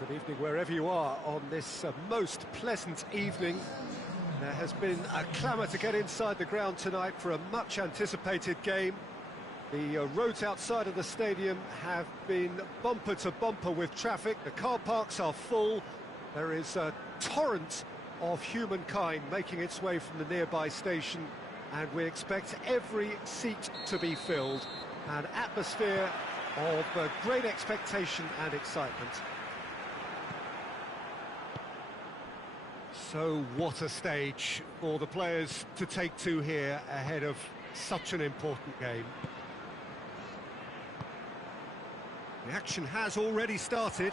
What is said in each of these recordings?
Good evening wherever you are on this most pleasant evening. There has been a clamour to get inside the ground tonight for a much-anticipated game. The roads outside of the stadium have been bumper to bumper with traffic. The car parks are full. There is a torrent of humankind making its way from the nearby station, and we expect every seat to be filled. An atmosphere of great expectation and excitement. So what a stage for the players to take to here ahead of such an important game. The action has already started.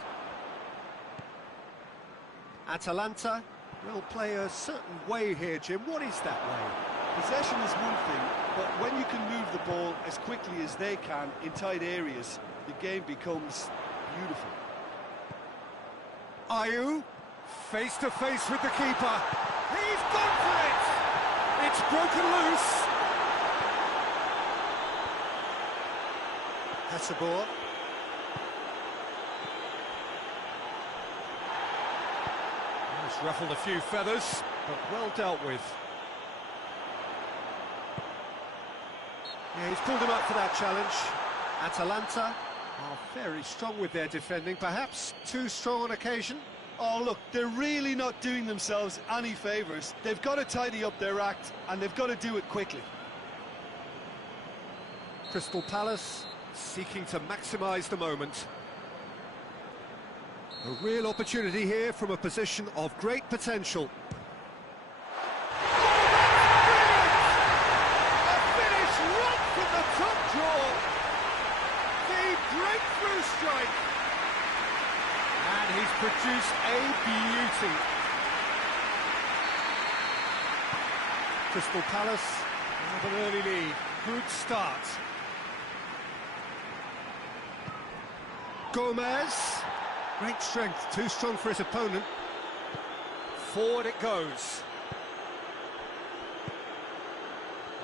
Atalanta will play a certain way here, Jim. What is that way? Possession is one thing, but when you can move the ball as quickly as they can in tight areas, the game becomes beautiful. Ayew, face to face with the keeper. He's gone for it! It's broken loose. Hasebour. He's ruffled a few feathers, but well dealt with. Yeah, he's pulled him up for that challenge. Atalanta are very strong with their defending, perhaps too strong on occasion. Oh, look, they're really not doing themselves any favours. They've got to tidy up their act, and they've got to do it quickly. Crystal Palace seeking to maximise the moment. A real opportunity here from a position of great potential. Breakthrough strike, and he's produced a beauty. Crystal Palace have an early lead. Good start. Gomez, great strength, too strong for his opponent. Forward it goes.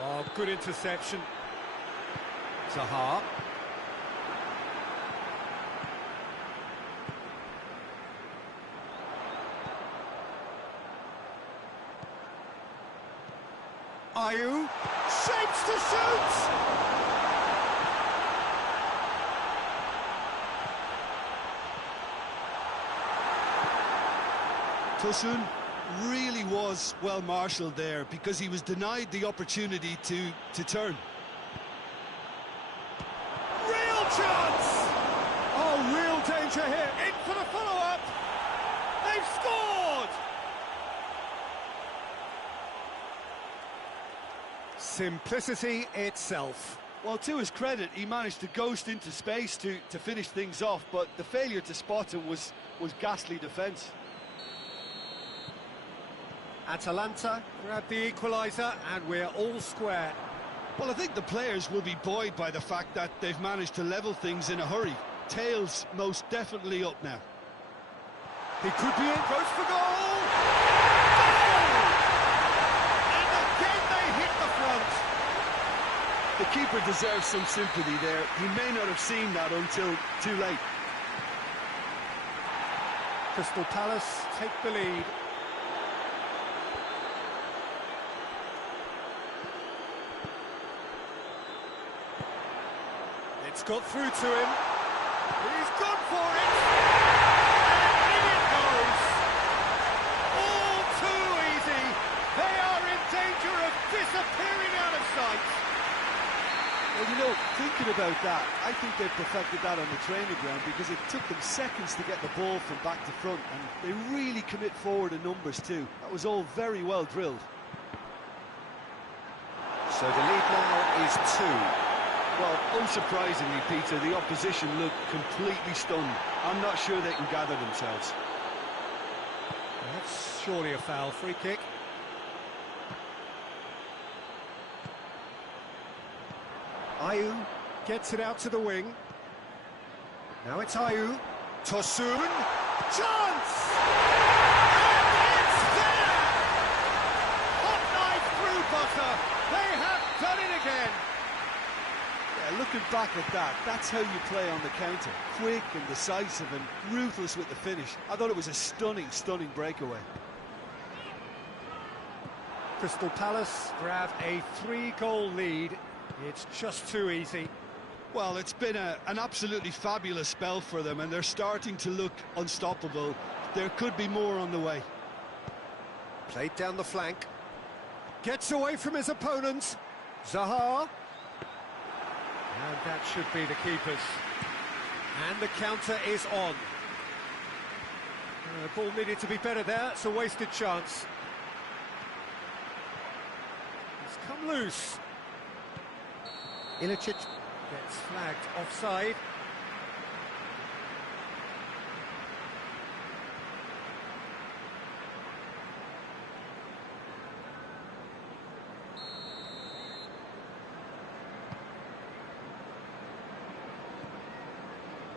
Oh, good interception. Zaha. Ayew shapes to shoot! Tosun really was well marshalled there because he was denied the opportunity to turn. Real chance! Oh, real danger here. In for the follow-up. They've scored! Simplicity itself. Well, to his credit, he managed to ghost into space to finish things off, but the failure to spot him was ghastly defence. Atalanta grab the equaliser, and we're all square. Well, I think the players will be buoyed by the fact that they've managed to level things in a hurry. Tails most definitely up now. He could be in, goes for goal! The keeper deserves some sympathy there. He may not have seen that until too late. Crystal Palace take the lead. It's got through to him. He's gone for it! And in it goes! All too easy! They are in danger of disappearing out of sight! Well, you know, thinking about that, I think they perfected that on the training ground because it took them seconds to get the ball from back to front, and they really commit forward in numbers too. That was all very well drilled. So the lead now is 2. Well, unsurprisingly, Peter, the opposition look completely stunned. I'm not sure they can gather themselves. That's surely a foul. Free kick. Ayew gets it out to the wing. Now it's Ayew. Tosun. Chance! And it's there! Hot knife through butter. They have done it again. Yeah, looking back at that, that's how you play on the counter. Quick and decisive and ruthless with the finish. I thought it was a stunning, stunning breakaway. Crystal Palace grab a 3-goal lead. It's just too easy. Well, it's been an absolutely fabulous spell for them, and they're starting to look unstoppable. There could be more on the way. Played down the flank. Gets away from his opponents. Zaha. And that should be the keepers. And the counter is on. The ball needed to be better there. It's a wasted chance. It's come loose. Ilicic gets flagged offside.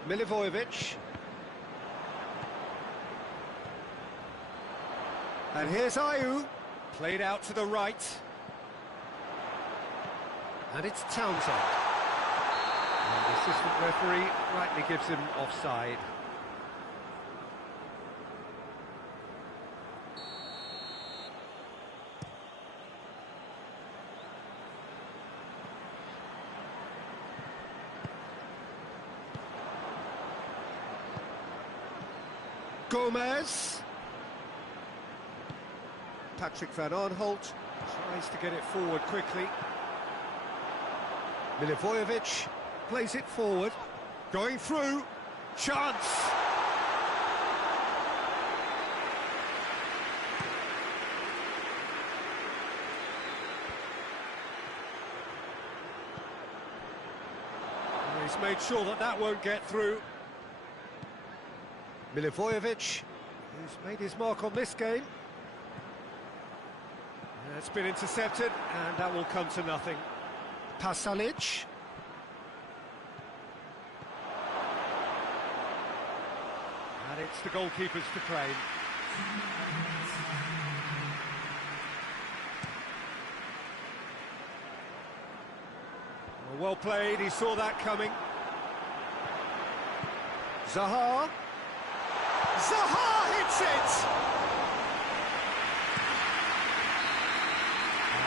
Milivojevic. And here's Ayew. Played out to the right. And it's Townsend. And the assistant referee rightly gives him offside. Gomez. Patrick van Aanholt tries to get it forward quickly. Milivojevic plays it forward. Going through. Chance! And he's made sure that that won't get through. Milivojevic, who's made his mark on this game. It's been intercepted, and that will come to nothing. Pasalic. And it's the goalkeepers to claim. Well played, he saw that coming. Zaha. Zaha hits it!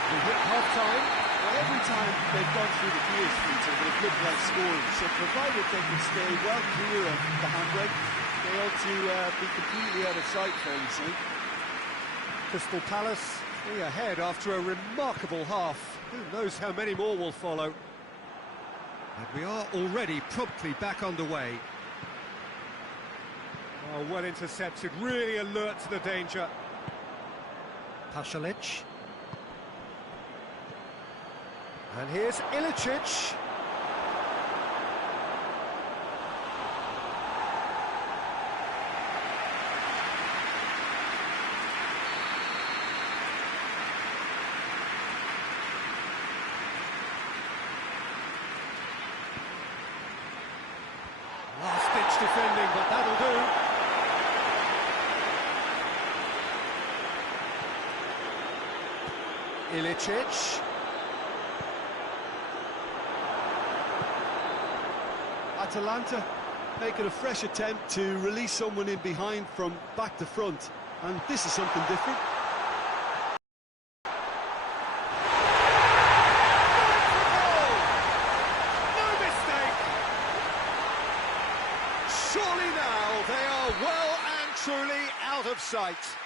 We hit half-time. Well, every time they've gone through the gears, Peter, they've looked like scoring. So provided they can stay well clear of the handbrake, they ought to be completely out of sight fairly soon. Crystal Palace 3 ahead after a remarkable half. Who knows how many more will follow. And we are already promptly back underway. Oh, well intercepted, really alert to the danger. Pasalic. And here's Ilicic. Last-ditch defending, but that'll do. Ilicic. Atalanta making a fresh attempt to release someone in behind from back to front, and this is something different. No mistake! Surely now they are well and truly out of sight.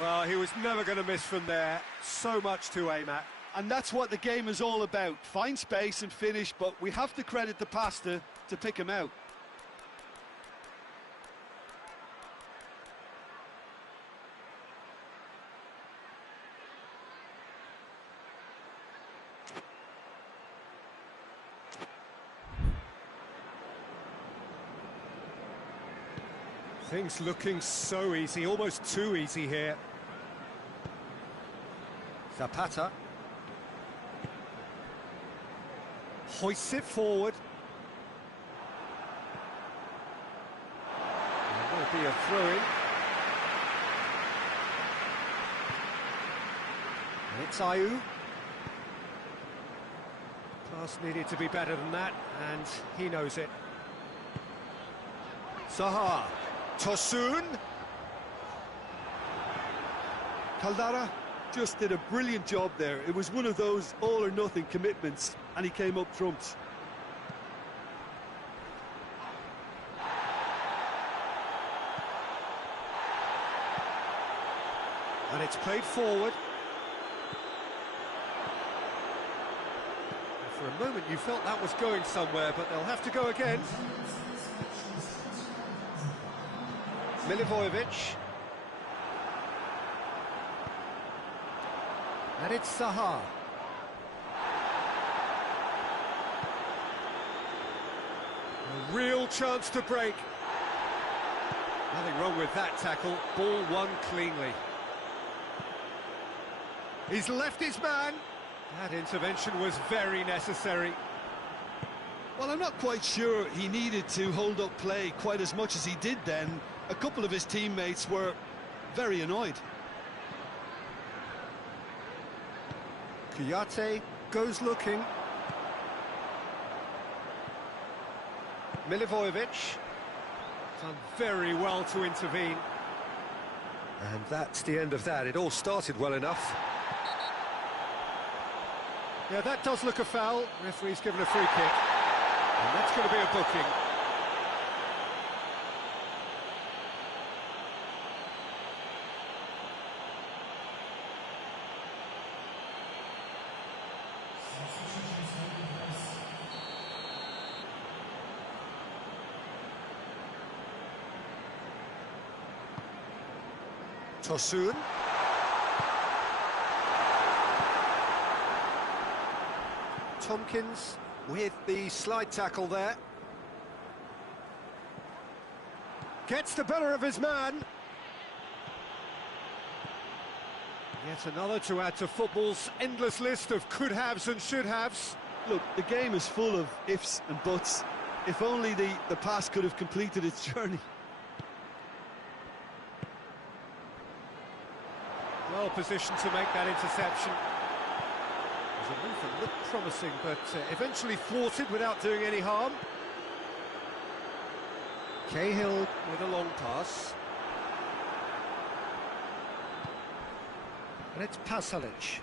Well, he was never going to miss from there. So much to aim at. And that's what the game is all about. Find space and finish, but we have to credit the Pasta to pick him out. Things looking so easy, almost too easy here. Zapata. Hoists it forward. There will be a throw-in. And it's Ayew. Pass needed to be better than that, and he knows it. Zaha, Tosun. Caldara just did a brilliant job there. It was one of those all-or-nothing commitments, and he came up trumps. And it's played forward. For a moment you felt that was going somewhere, but they'll have to go again. Milivojevic. And it's Zaha. A real chance to break. Nothing wrong with that tackle. Ball won cleanly. He's left his man. That intervention was very necessary. Well, I'm not quite sure he needed to hold up play quite as much as he did then. A couple of his teammates were very annoyed. Kouyaté goes looking. Milivojevic done very well to intervene. And that's the end of that. It all started well enough. Yeah, that does look a foul. Referee's given a free kick. And that's going to be a booking. Tosun. Tomkins with the slide tackle there. Gets the better of his man. Yet another to add to football's endless list of could-haves and should-haves. Look, the game is full of ifs and buts. If only the pass could have completed its journey. Well positioned to make that interception. There's a move that looked promising, but eventually thwarted without doing any harm. Cahill with a long pass. And it's Pasalic.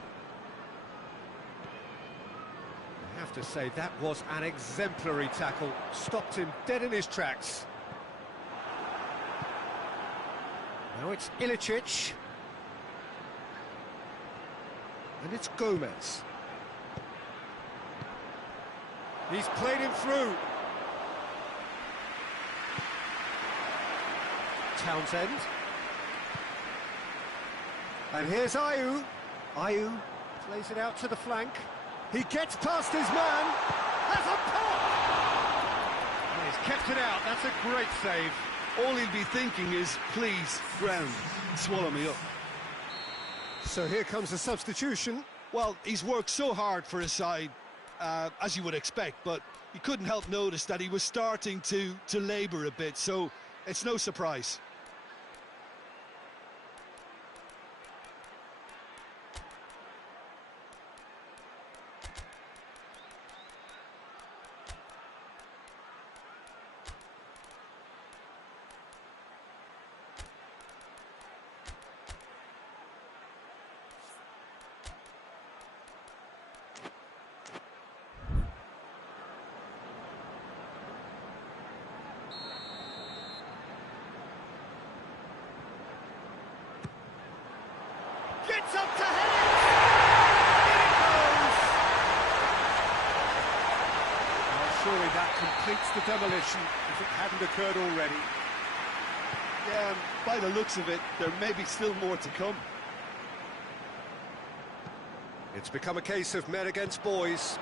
I have to say, that was an exemplary tackle. Stopped him dead in his tracks. Now it's Ilicic. And it's Gomez. He's played him through. Townsend. And here's Ayew. Ayew plays it out to the flank. He gets past his man. That's a pop! And he's kept it out. That's a great save. All he'll be thinking is, please, ground, swallow me up. So here comes the substitution. Well, he's worked so hard for his side, as you would expect, but you couldn't help notice that he was starting to labour a bit, so it's no surprise. Gets up to head it! In it goes! Well, surely that completes the demolition, if it hadn't occurred already. Yeah, by the looks of it, there may be still more to come. It's become a case of men against boys.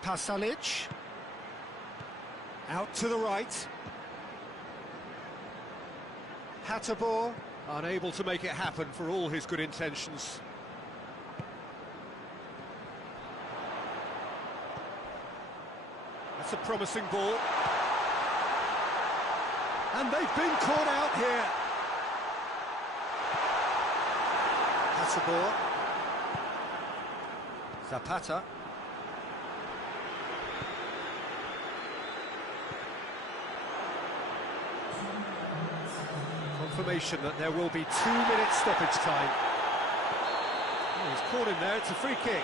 Pasalic. Out to the right. Hateboer, unable to make it happen for all his good intentions. That's a promising ball. And they've been caught out here. Hasselbohr. Zapata. Confirmation that there will be 2 minutes stoppage time. Oh, he's caught him there, it's a free kick.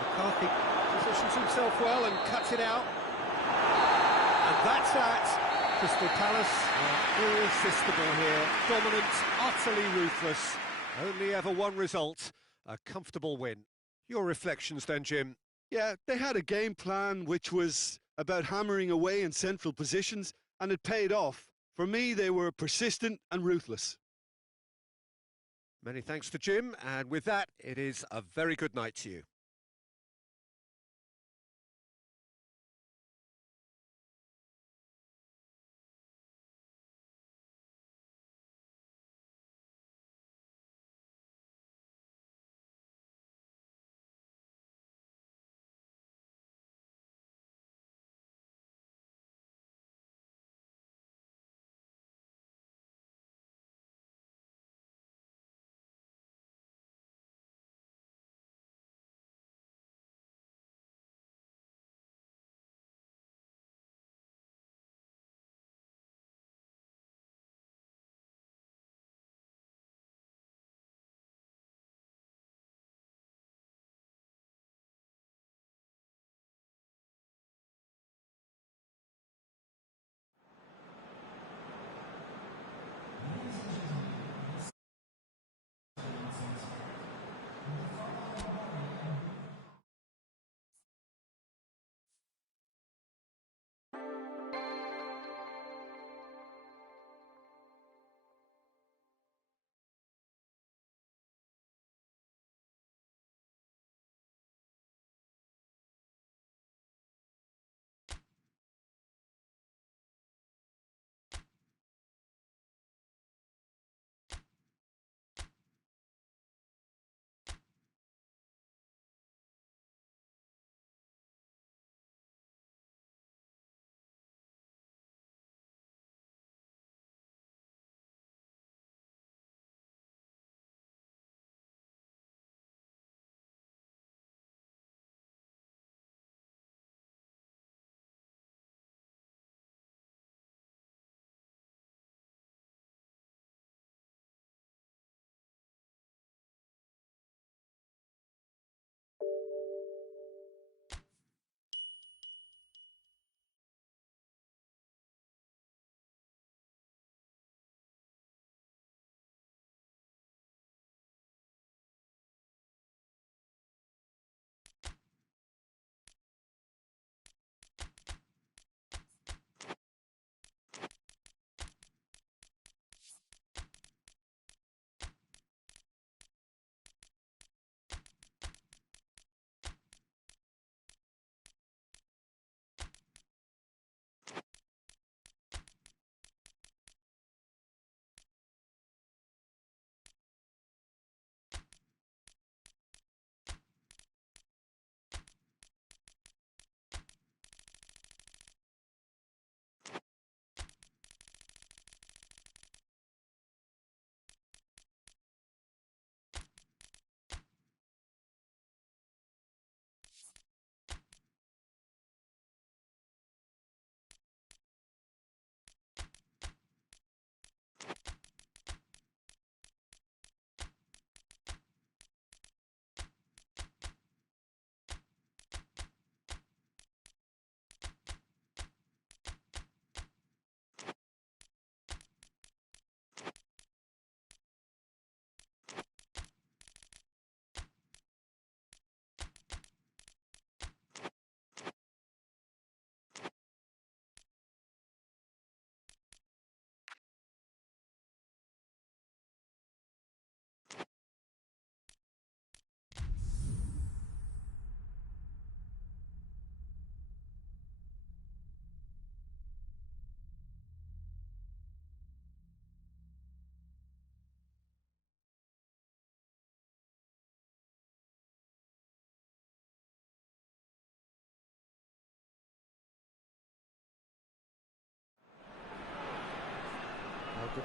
McCarthy positions himself well and cuts it out. And that's that. Crystal Palace are irresistible here. Dominant, utterly ruthless. Only ever one result, a comfortable win. Your reflections then, Jim? Yeah, they had a game plan which was about hammering away in central positions, and it paid off. For me, they were persistent and ruthless. Many thanks to Jim, and with that, it is a very good night to you.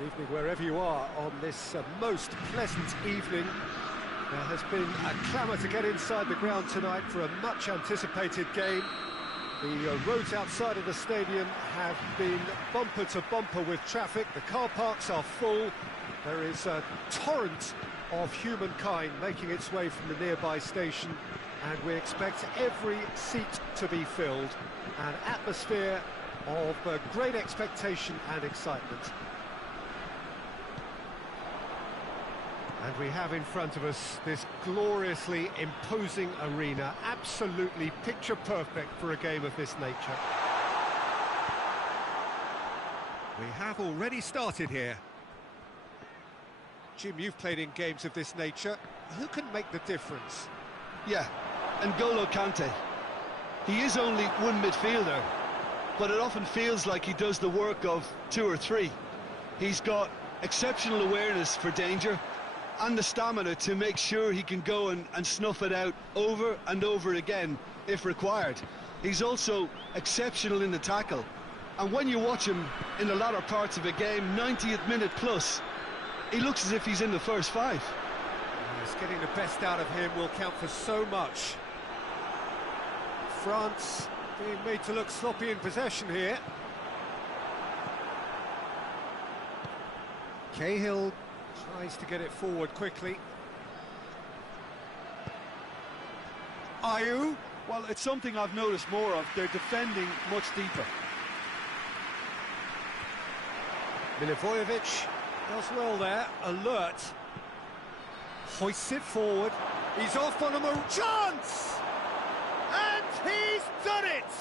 Good evening wherever you are on this most pleasant evening. There has been a clamour to get inside the ground tonight for a much anticipated game. The roads outside of the stadium have been bumper to bumper with traffic. The car parks are full. There is a torrent of humankind making its way from the nearby station, and we expect every seat to be filled. An atmosphere of great expectation and excitement. And we have in front of us this gloriously imposing arena, absolutely picture perfect for a game of this nature. We have already started here. Jim, you've played in games of this nature. Who can make the difference? Yeah, N'Golo Kante. He is only one midfielder, but it often feels like he does the work of two or three. He's got exceptional awareness for danger and the stamina to make sure he can go and snuff it out over and over again if required. He's also exceptional in the tackle, and when you watch him in the latter parts of a game, 90th minute plus, he looks as if he's in the first five. Yes, getting the best out of him will count for so much. France being made to look sloppy in possession here. Cahill tries to get it forward quickly. Ayew. Well, it's something I've noticed more of. They're defending much deeper. Milivojevic does well there, alert. Hoists it forward. He's off on a chance! And he's done it!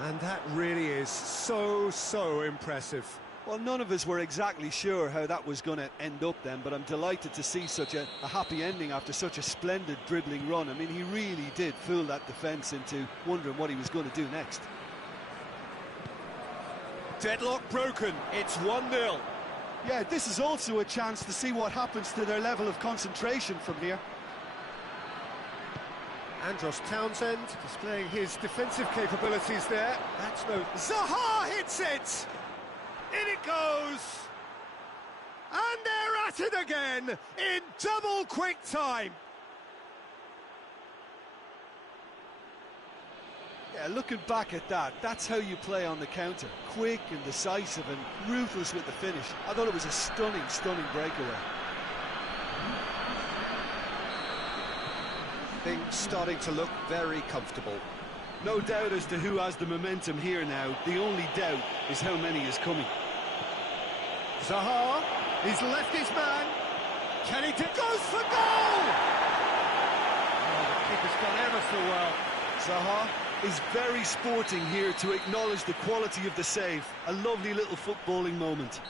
And that really is so impressive. Well, none of us were exactly sure how that was going to end up then, but I'm delighted to see such a happy ending after such a splendid dribbling run. I mean, he really did fool that defence into wondering what he was going to do next. Deadlock broken, it's 1-0. Yeah, this is also a chance to see what happens to their level of concentration from here. Andros Townsend displaying his defensive capabilities there. That's no... Zaha hits it! In it goes! And they're at it again in double quick time. Yeah, looking back at that, that's how you play on the counter. Quick and decisive and ruthless with the finish. I thought it was a stunning breakaway. Things starting to look very comfortable. No doubt as to who has the momentum here now. The only doubt is how many is coming. Zaha, he's left his man. Can he goes for goal! Oh, the keeper's done ever so well. Zaha is very sporting here to acknowledge the quality of the save. A lovely little footballing moment.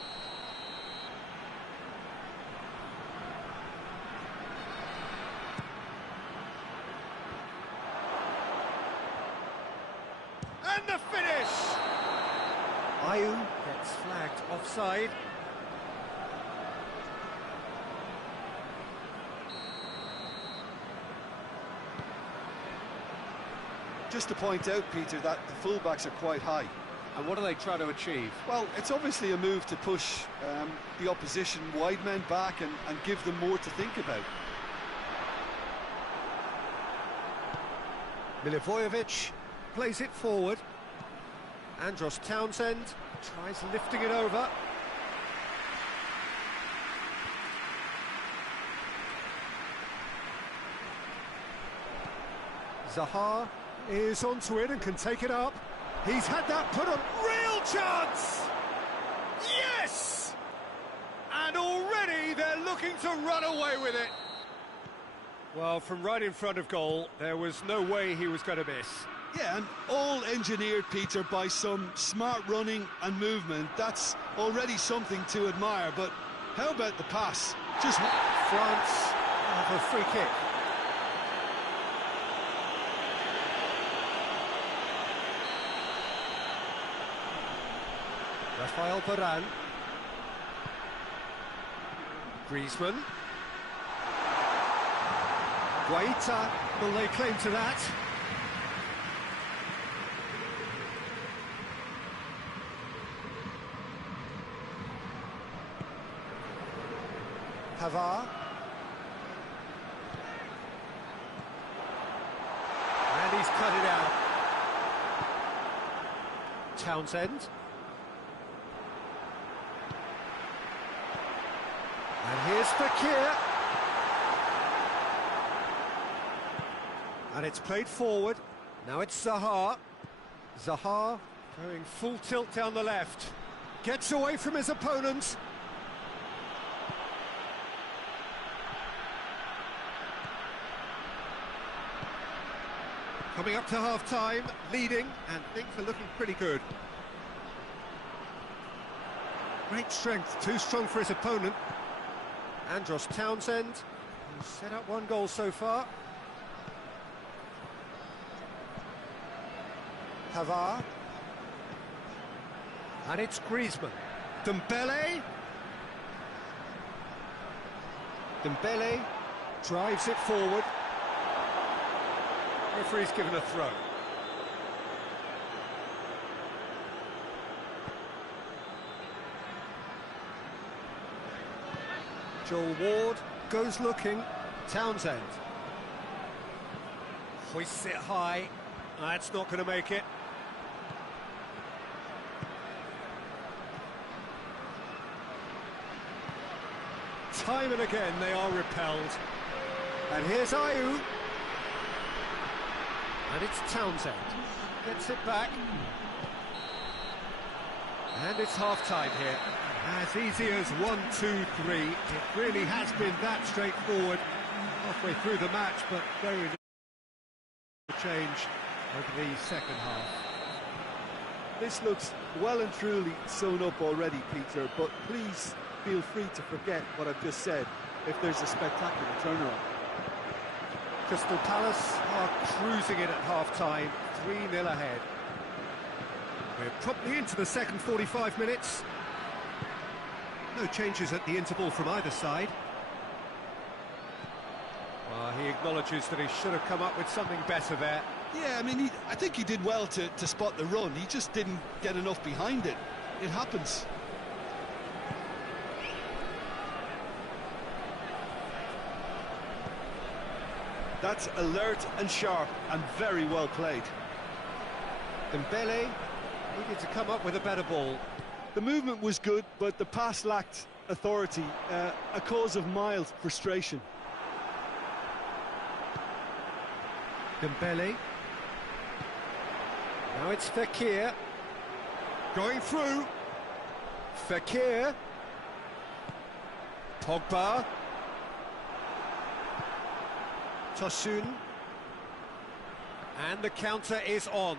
And the finish! Ayew gets flagged offside. Just to point out, Peter, that the fullbacks are quite high. And what are they trying to achieve? Well, it's obviously a move to push the opposition wide men back and give them more to think about. Milivojevic plays it forward. Andros Townsend tries lifting it over. Zaha is onto it and can take it up. He's had that put on. Real chance! Yes! And already they're looking to run away with it. Well, from right in front of goal, there was no way he was going to miss. Yeah, and all engineered, Peter, by some smart running and movement. That's already something to admire, but how about the pass? Just France have a free kick. Rafael Varane. Griezmann. Guaita will lay claim to that. Pavard. And he's cut it out. Townsend. And here's Fekir. And it's played forward. Now it's Zaha. Zaha going full tilt down the left. Gets away from his opponent. Coming up to half-time, leading, and things are looking pretty good. Great strength, too strong for his opponent. Andros Townsend, who's set up one goal so far. Pavard. And it's Griezmann. Dembele. Dembele drives it forward. Referee's given a throw. Joel Ward goes looking. Townsend hoists it high. That's not going to make it. Time and again they are repelled. And here's Ayew. And it's Townsend. Gets it back. And it's half-time here. As easy as 1, 2, 3. It really has been that straightforward halfway through the match, but very little change over the second half. This looks well and truly sewn up already, Peter, but please feel free to forget what I've just said if there's a spectacular turnaround. Crystal Palace are cruising it at half-time, 3-0 ahead. We're promptly into the second 45 minutes. No changes at the interval from either side. He acknowledges that he should have come up with something better there. Yeah, I mean, I think he did well to spot the run. He just didn't get enough behind it. It happens. That's alert and sharp and very well played. Dembele needed to come up with a better ball. The movement was good, but the pass lacked authority, a cause of mild frustration. Dembele. Now it's Fekir. Going through. Fekir. Pogba. Tosun. And the counter is on.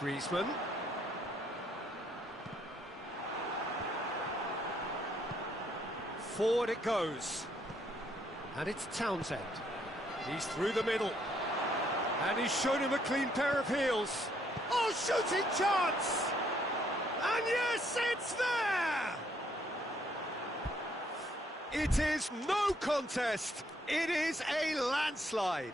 Griezmann. Forward it goes. And it's Townsend. He's through the middle. And he's shown him a clean pair of heels. Oh, shooting chance! And yes, it's there! It is no contest. It is a landslide.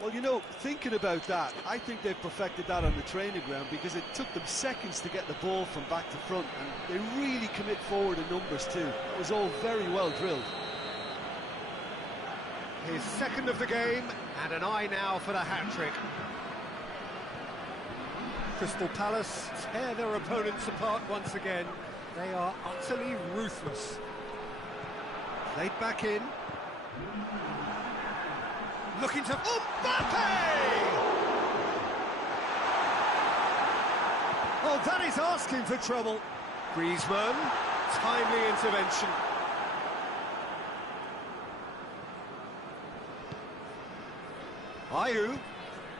Well, you know, thinking about that, I think they've perfected that on the training ground because it took them seconds to get the ball from back to front, and they really commit forward in numbers too. It was all very well drilled. His second of the game, and an eye now for the hat-trick. Crystal Palace tear their opponents apart once again. They are utterly ruthless. Played back in. Looking to Mbappe! Oh, that is asking for trouble. Griezmann, timely intervention. Ayew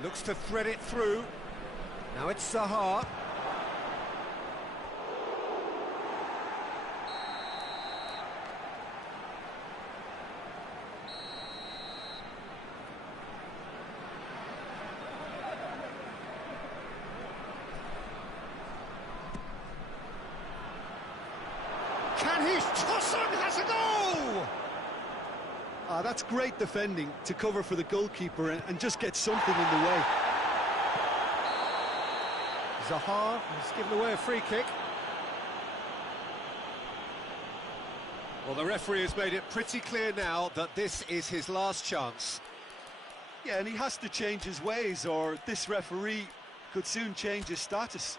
looks to thread it through. Now it's Zaha. Can he? Tosun has a goal! That's great defending to cover for the goalkeeper and just get something in the way. Zaha has given away a free kick. Well, the referee has made it pretty clear now that this is his last chance. Yeah, and he has to change his ways, or this referee could soon change his status.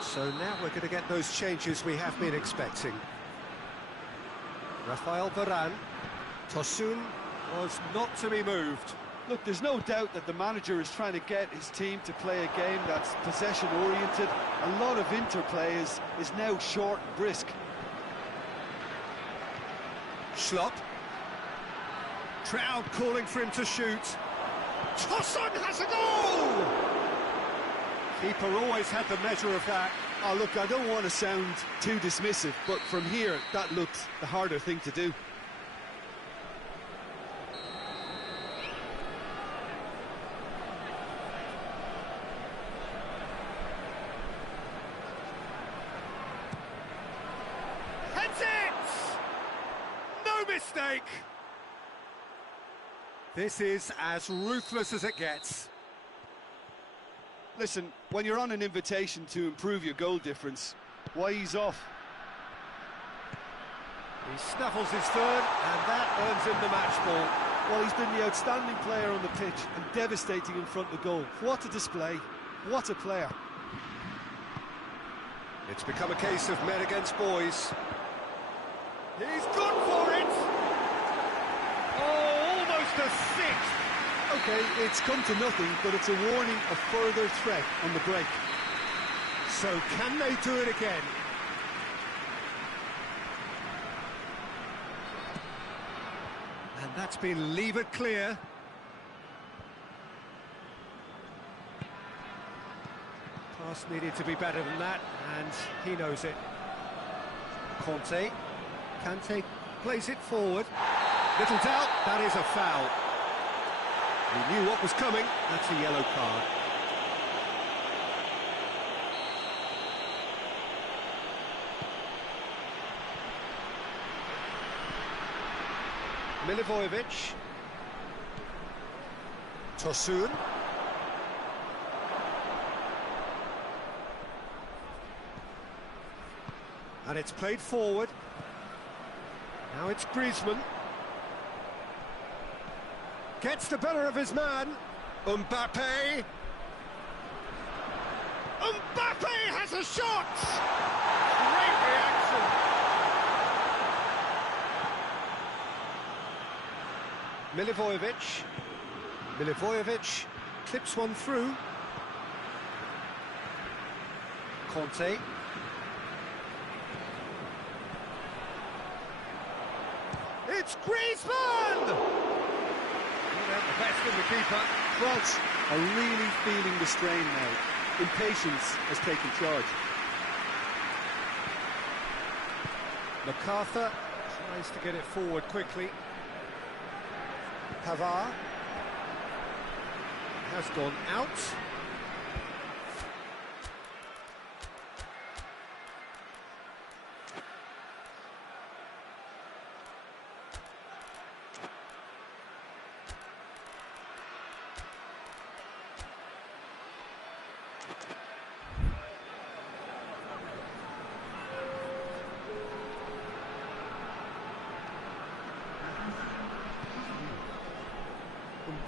So now we're going to get those changes we have been expecting. Rafael Varane. Tosun was not to be moved. Look, there's no doubt that the manager is trying to get his team to play a game that's possession-oriented. A lot of interplay is now short and brisk. Schlupp. Crowd calling for him to shoot. Tosun has a goal! Keeper always had the measure of that. Oh, look, I don't want to sound too dismissive, but from here, that looked the harder thing to do. Heads it! No mistake! This is as ruthless as it gets. Listen, when you're on an invitation to improve your goal difference, why ease off? He snaffles his third, and that earns him the match ball. Well, he's been the outstanding player on the pitch and devastating in front of goal. What a display, what a player. It's become a case of men against boys. He's gone for it! Oh, almost a sixth! OK, it's come to nothing, but it's a warning of further threat on the break. So can they do it again? And that's been levered clear. Pass needed to be better than that, and he knows it. Conte. Kante plays it forward. Little doubt, that is a foul. He knew what was coming. That's a yellow card. Milivojevic. Tosun. And it's played forward. Now it's Griezmann. Gets the better of his man. Mbappe. Mbappe has a shot! Great reaction. Milivojevic. Milivojevic clips one through. Conte. It's Griezmann! The best of the keeper. France are really feeling the strain now. Impatience has taken charge. MacArthur tries to get it forward quickly. Pavard has gone out.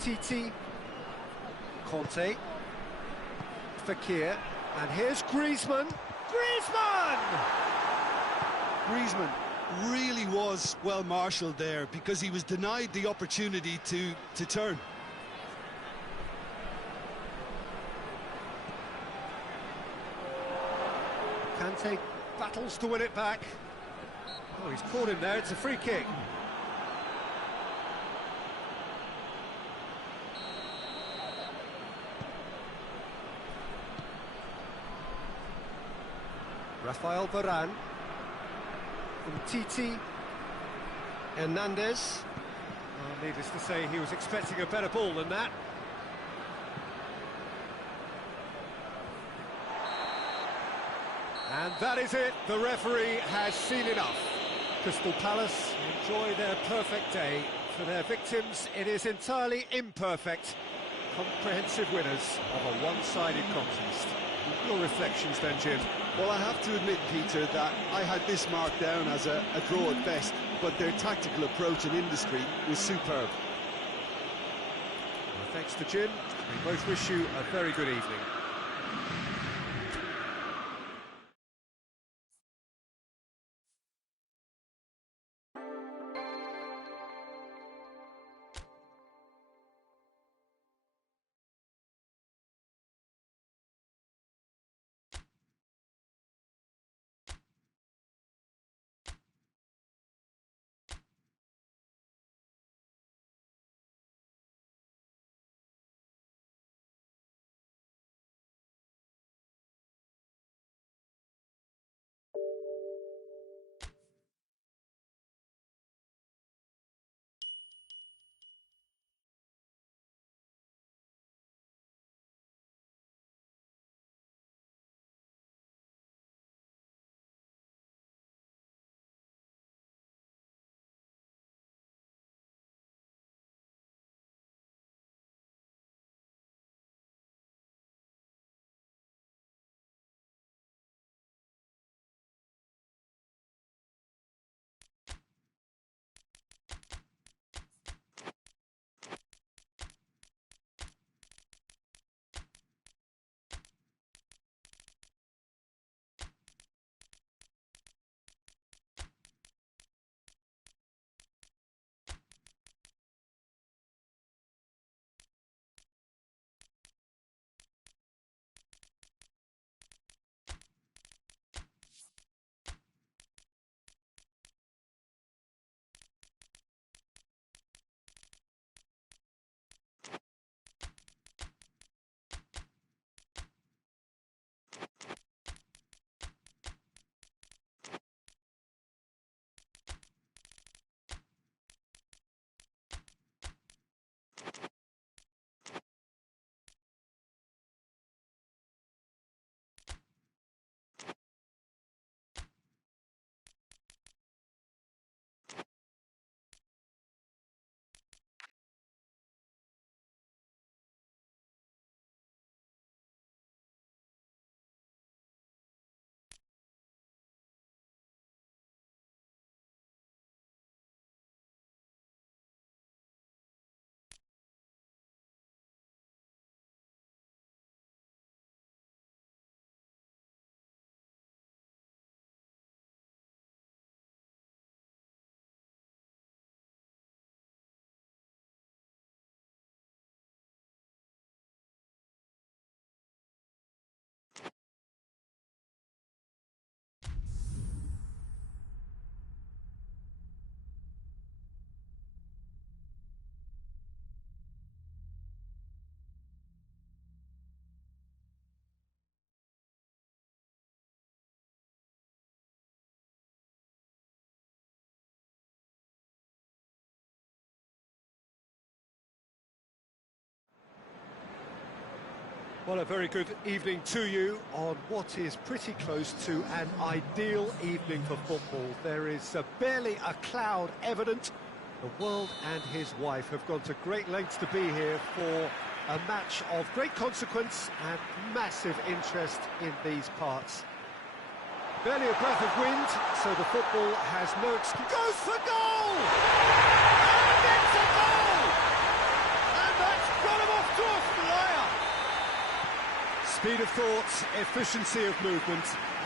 Titi, Conte, Fekir, and here's Griezmann. Griezmann! Griezmann really was well marshalled there because he was denied the opportunity to turn. Kante battles to win it back. Oh, he's caught him there, it's a free kick. Rafael Varane. Titi. Hernandez. Needless to say, he was expecting a better ball than that. And that is it. The referee has seen enough. Crystal Palace enjoy their perfect day. For their victims, it is entirely imperfect. Comprehensive winners of a one-sided contest. Your reflections then, Jim? Well, I have to admit, Peter, that I had this marked down as a draw at best, but their tactical approach and industry was superb. Well, thanks to Jim. We both wish you a very good evening. Well, a very good evening to you on what is pretty close to an ideal evening for football. There is barely a cloud evident. The world and his wife have gone to great lengths to be here for a match of great consequence and massive interest in these parts. Barely a breath of wind, so the football has no excuse. Goes for goal! And it's a goal! And that's got him off to a flyer! Speed of thought, efficiency of movement,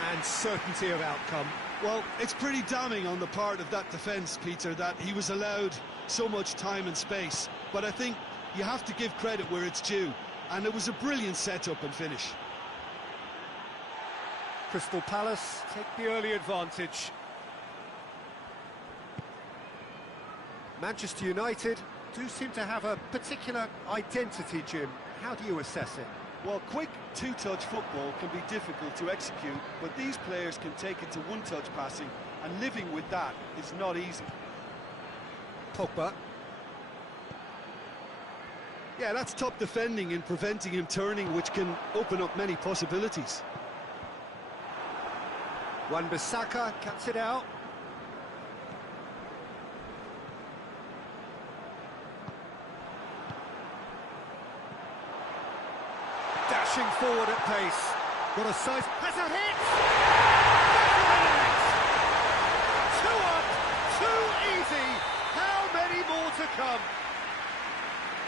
and certainty of outcome. Well, it's pretty damning on the part of that defence, Peter, that he was allowed so much time and space. But I think you have to give credit where it's due, and it was a brilliant setup and finish. Crystal Palace take the early advantage. Manchester United do seem to have a particular identity, Jim. How do you assess it? Well, quick two-touch football can be difficult to execute, but these players can take it to one-touch passing, and living with that is not easy. Pogba. Yeah, that's top defending and preventing him turning, which can open up many possibilities. Wan-Bissaka cuts it out. Dashing forward at pace. Got a size. Has a hit! Too up, too easy. How many more to come?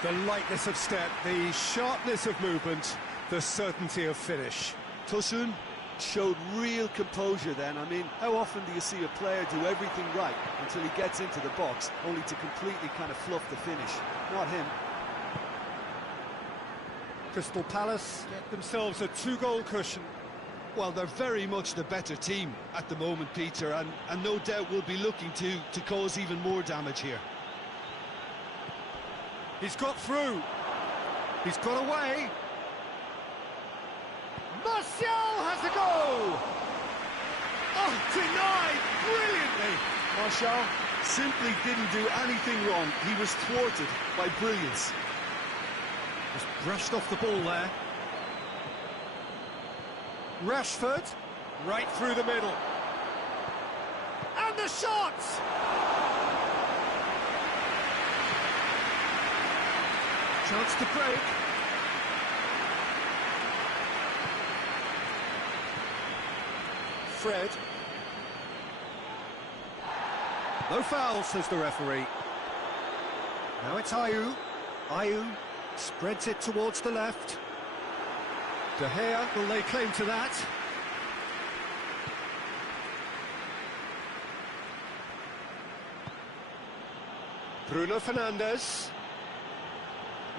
The lightness of step, the sharpness of movement, the certainty of finish. Tosun showed real composure then. I mean, how often do you see a player do everything right until he gets into the box, only to completely kind of fluff the finish? Not him. Crystal Palace get themselves a 2-goal cushion. Well, they're very much the better team at the moment, Peter, and no doubt will be looking to cause even more damage here. He's got through. He's got away. Martial has a go! Oh, denied brilliantly! Martial simply didn't do anything wrong. He was thwarted by brilliance. Just brushed off the ball there. Rashford, right through the middle. And the shot! Chance to break. Fred. No foul, says the referee. Now it's Ayew. Ayew spreads it towards the left. De Gea will lay claim to that. Bruno Fernandes.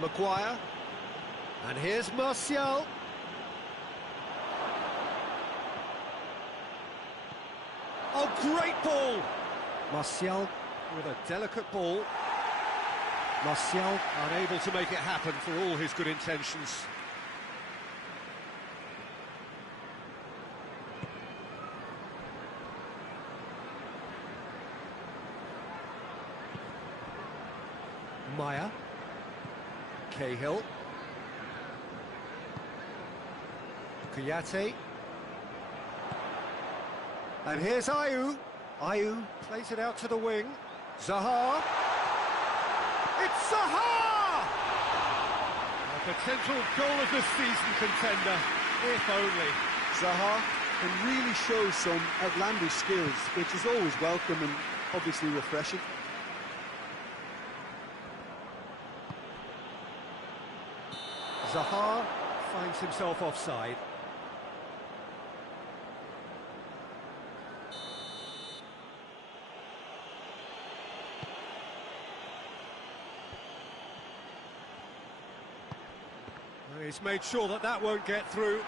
Maguire. And here's Martial. Oh, great ball! Martial with a delicate ball. Martial unable to make it happen for all his good intentions. Maya. Cahill. Kouyaté. And here's Ayew. Ayew plays it out to the wing. Zaha. It's Zaha! A potential goal of the season contender, if only. Zaha can really show some outlandish skills, which is always welcome and obviously refreshing. Zaha finds himself offside. He's made sure that that won't get through.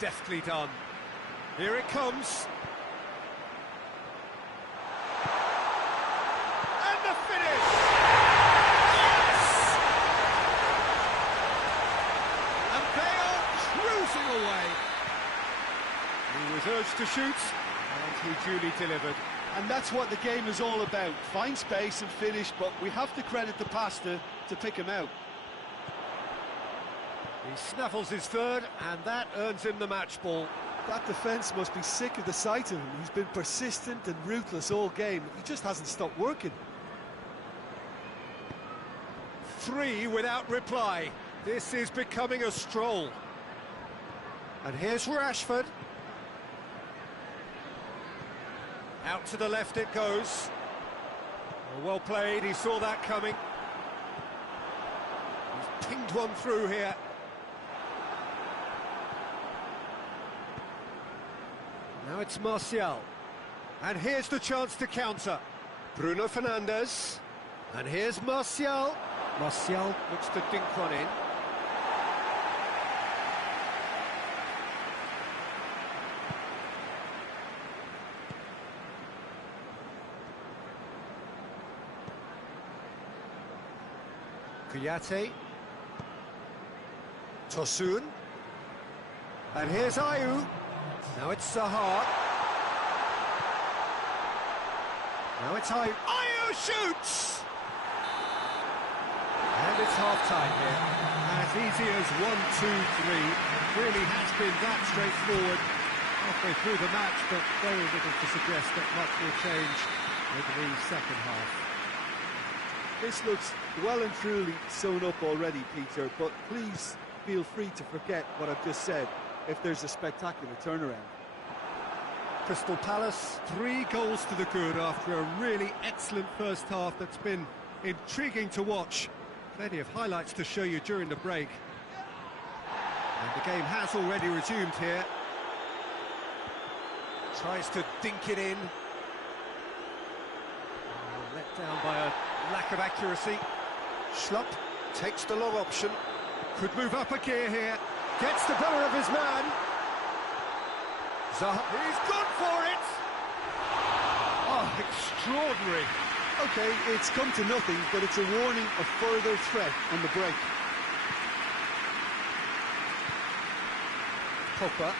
Deftly done. Here it comes. And the finish! Yes! And they are cruising away. He was urged to shoot, and he duly delivered. And that's what the game is all about. Find space and finish, but we have to credit the passer to pick him out. He snaffles his third, and that earns him the match ball. That defence must be sick of the sight of him. He's been persistent and ruthless all game. He just hasn't stopped working. 3 without reply. This is becoming a stroll. And here's Rashford. Out to the left it goes. Well played, he saw that coming. He's pinged one through here. Now it's Martial. And here's the chance to counter. Bruno Fernandes. And here's Martial. Martial looks to dink one in. Kouyaté. Tosun. And here's Ayew. Now it's Zaha. Now it's Ayew. Ayew shoots! And it's half-time here. As easy as 1, 2, 3. Really has been that straightforward. Halfway through the match, but very little to suggest that much will change over the second half. This looks well and truly sewn up already, Peter, but please feel free to forget what I've just said if there's a spectacular turnaround. Crystal Palace, 3 goals to the good after a really excellent first half that's been intriguing to watch. Plenty of highlights to show you during the break. And the game has already resumed here. Tries to dink it in. Let down by a lack of accuracy. Schlupp takes the long option. Could move up a gear here. Gets the better of his man. Zaha, he's gone for it! Oh, extraordinary. OK, it's come to nothing, but it's a warning of further threat on the break. Pogba.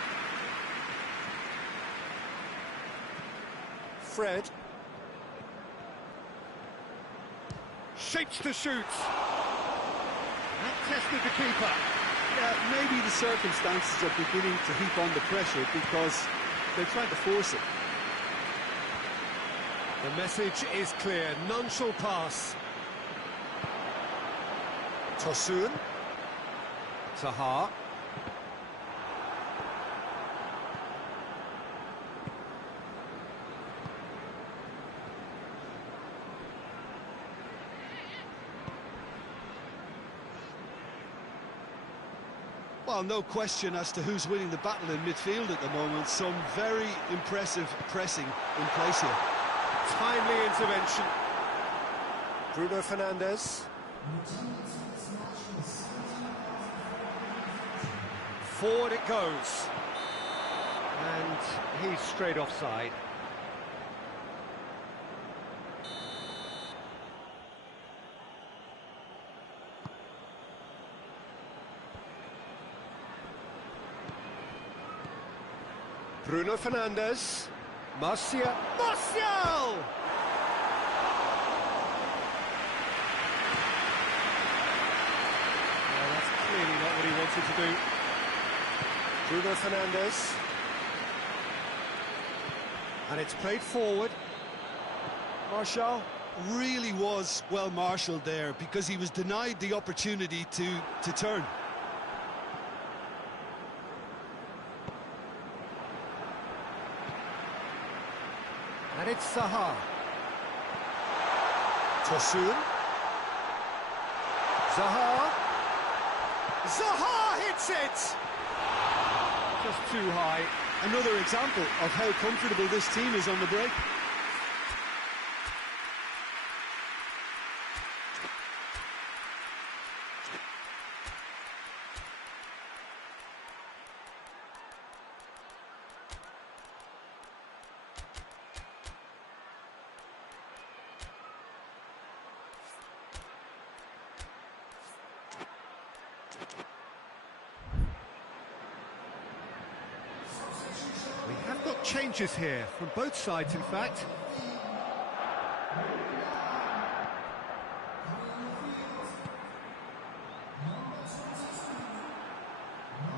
Fred. Shapes to shoot. That tested the keeper. Yeah, maybe the circumstances are beginning to heap on the pressure because they're trying to force it. The message is clear, none shall pass. Tosun. Zaha. Well, no question as to who's winning the battle in midfield at the moment. Some very impressive pressing in place here. Timely intervention. Bruno Fernandes. Forward it goes. And he's straight offside. Bruno Fernandes. Martial. Martial! Well, that's clearly not what he wanted to do. Bruno Fernandes. And it's played forward. Martial really was well marshalled there because he was denied the opportunity to turn. And it's Zaha. Tosun. Zaha. Zaha hits it! Just too high. Another example of how comfortable this team is on the break. We have got changes here, from both sides in fact.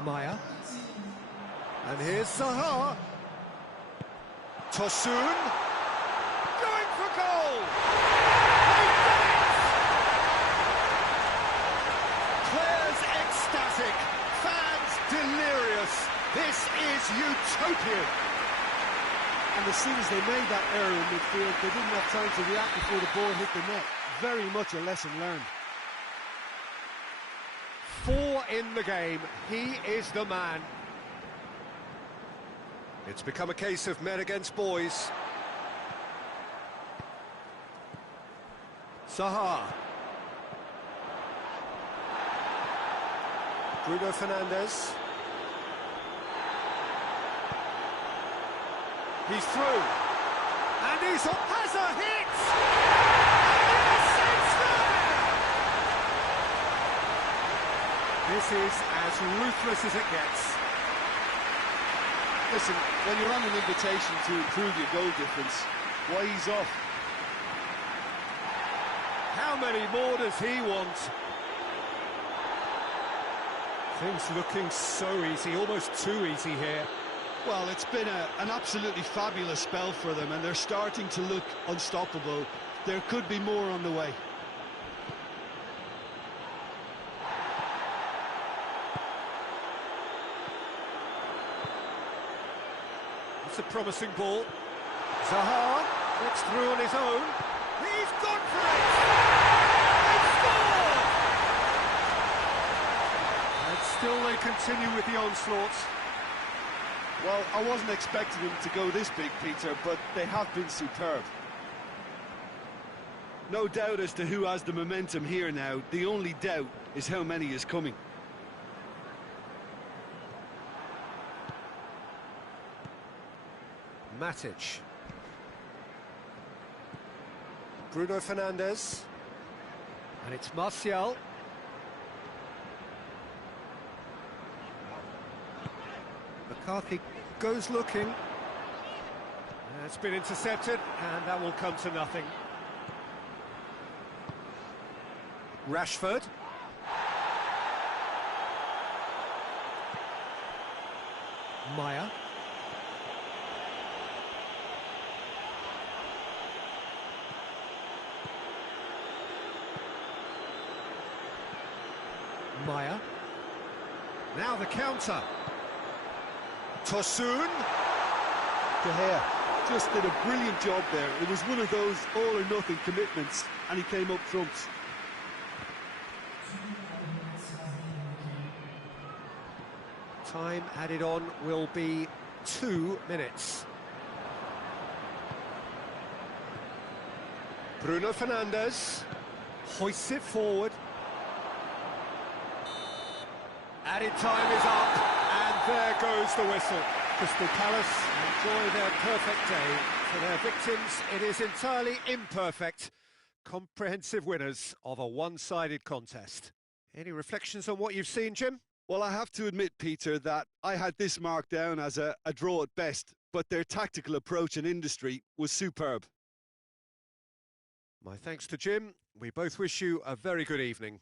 Maya. And here's Zaha. Tosun. Going for goal! They've done it! Players ecstatic, fans delirious. This is utopian. And as soon as they made that error in midfield, they didn't have time to react before the ball hit the net. Very much a lesson learned. 4 in the game, he is the man. It's become a case of men against boys. Zaha. Bruno Fernandes. He's through. And he's up. Has a hit! Yes, it's there! This is as ruthless as it gets. Listen, when you're on an invitation to improve your goal difference, why he's off? How many more does he want? Things looking so easy, almost too easy here. Well, it's been an absolutely fabulous spell for them, and they're starting to look unstoppable. There could be more on the way. It's a promising ball. Zaha gets through on his own. He's gone for it! They score! And still they continue with the onslaughts. Well, I wasn't expecting them to go this big, Peter, but they have been superb. No doubt as to who has the momentum here now. The only doubt is how many is coming. Matic. Bruno Fernandes. And it's Martial. McCarthy goes looking. It's been intercepted, and that will come to nothing. Rashford. Maya. Maya. Now the counter. Tosun. De Gea just did a brilliant job there. It was one of those all-or-nothing commitments, and he came up trumps. Time added on will be 2 minutes. Bruno Fernandes hoists it forward. Added time is up, and there goes the whistle. Crystal Palace enjoy their perfect day. For their victims, it is entirely imperfect. Comprehensive winners of a one-sided contest. Any reflections on what you've seen, Jim? Well, I have to admit, Peter, that I had this marked down as a draw at best, but their tactical approach and industry was superb. My thanks to Jim. We both wish you a very good evening.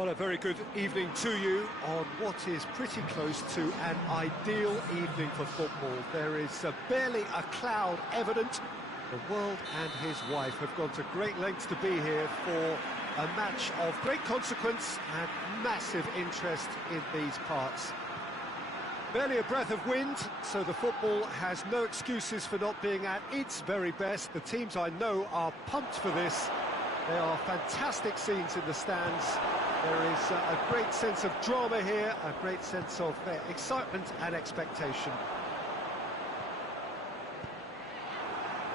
Well, a very good evening to you on what is pretty close to an ideal evening for football. There is barely a cloud evident. The world and his wife have gone to great lengths to be here for a match of great consequence and massive interest in these parts. Barely a breath of wind, so the football has no excuses for not being at its very best. The teams I know are pumped for this. There are fantastic scenes in the stands. There is a great sense of drama here, a great sense of excitement and expectation.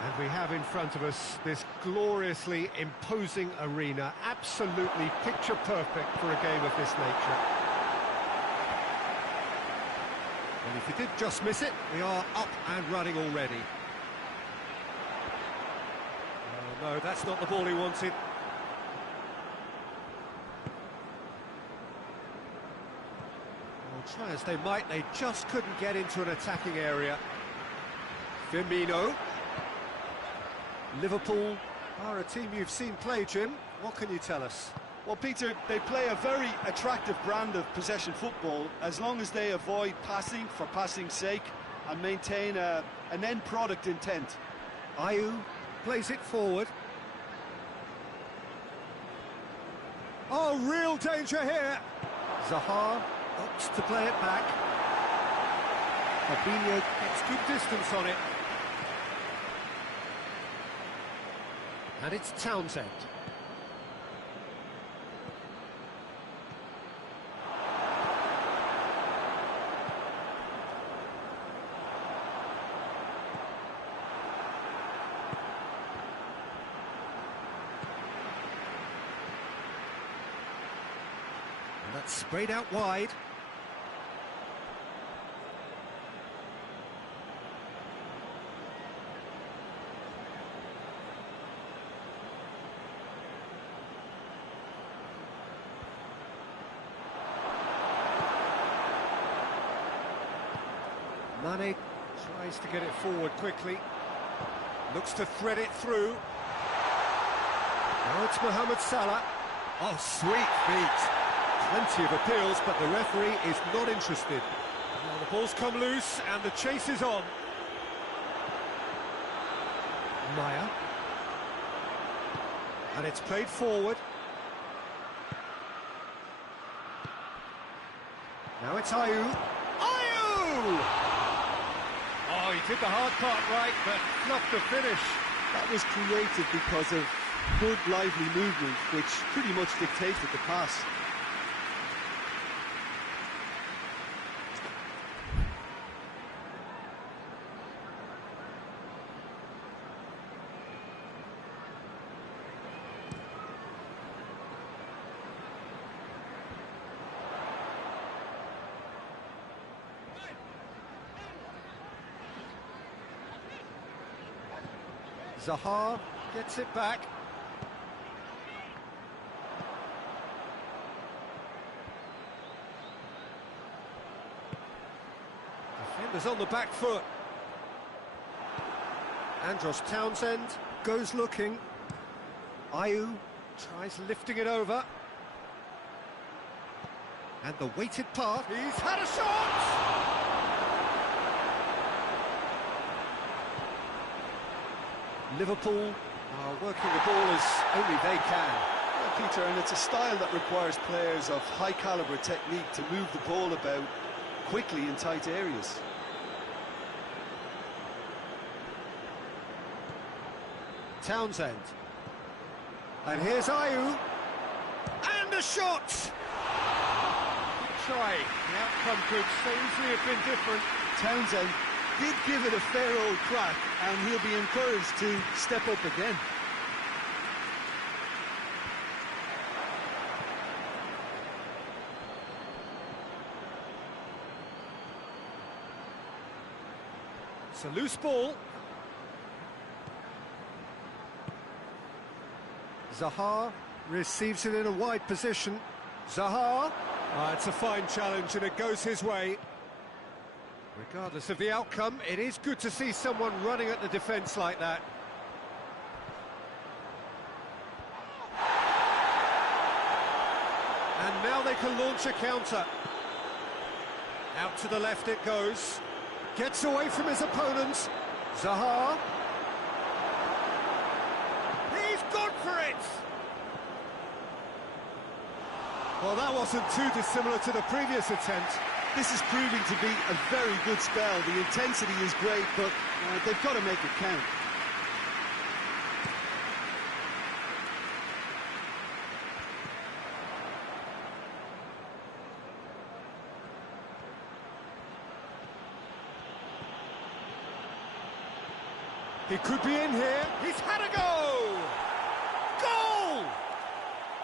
And we have in front of us this gloriously imposing arena, absolutely picture perfect for a game of this nature. And if you did just miss it, we are up and running already. Oh no, that's not the ball he wanted. Well, try as they might, they just couldn't get into an attacking area. Firmino. Liverpool are a team you've seen play, Jim. What can you tell us? Well, Peter, they play a very attractive brand of possession football as long as they avoid passing for passing's sake and maintain an end product intent. Ayew plays it forward. Oh, real danger here. Zaha opts to play it back. Fabinho gets good distance on it. And it's Townsend. And that's sprayed out wide. Mane tries to get it forward quickly, looks to thread it through. Now it's Mohamed Salah. Oh, sweet feet. Plenty of appeals, but the referee is not interested. Now the ball's come loose and the chase is on. Maya. And it's played forward. Now it's Ayew. Oh, he did the hard part right, but not the finish. That was created because of good, lively movement, which pretty much dictated the pass. Zaha gets it back. Defenders on the back foot. Andros Townsend goes looking. Ayew tries lifting it over. And the weighted pass. He's had a shot! Liverpool are working the ball as only they can. Yeah, Peter, and it's a style that requires players of high-caliber technique to move the ball about quickly in tight areas. Townsend. And here's Ayew. And a shot! Good try. The outcome could so easily have been different. Townsend did give it a fair old crack, and he'll be encouraged to step up again. It's a loose ball. Zaha receives it in a wide position. Zaha. It's a fine challenge and it goes his way. Regardless of the outcome, it is good to see someone running at the defence like that. And And now they can launch a counter. Out to the left it goes. Gets away from his opponents. Zaha. He's gone for it! Well, that wasn't too dissimilar to the previous attempt. This is proving to be a very good spell. The intensity is great, but they've got to make it count. He could be in here. He's had a go! Goal!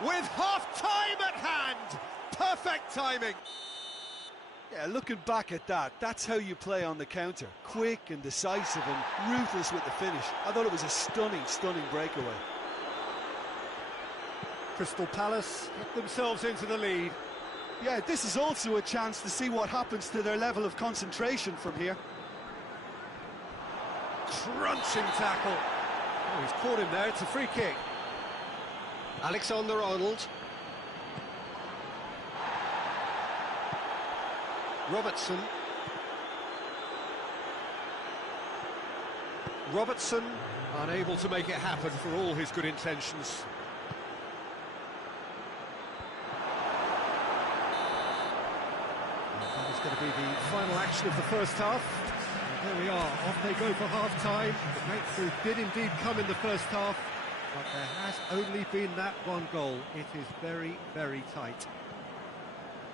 With half-time at hand. Perfect timing. Yeah, looking back at that, that's how you play on the counter. Quick and decisive and ruthless with the finish. I thought it was a stunning, stunning breakaway. Crystal Palace get themselves into the lead. Yeah, this is also a chance to see what happens to their level of concentration from here. Crunching tackle. Oh, he's caught him there. It's a free kick. Alexander-Arnold. Robertson. Robertson unable to make it happen for all his good intentions. That is going to be the final action of the first half. And there we are, off they go for half-time. The breakthrough did indeed come in the first half, but there has only been that one goal. It is very, very tight.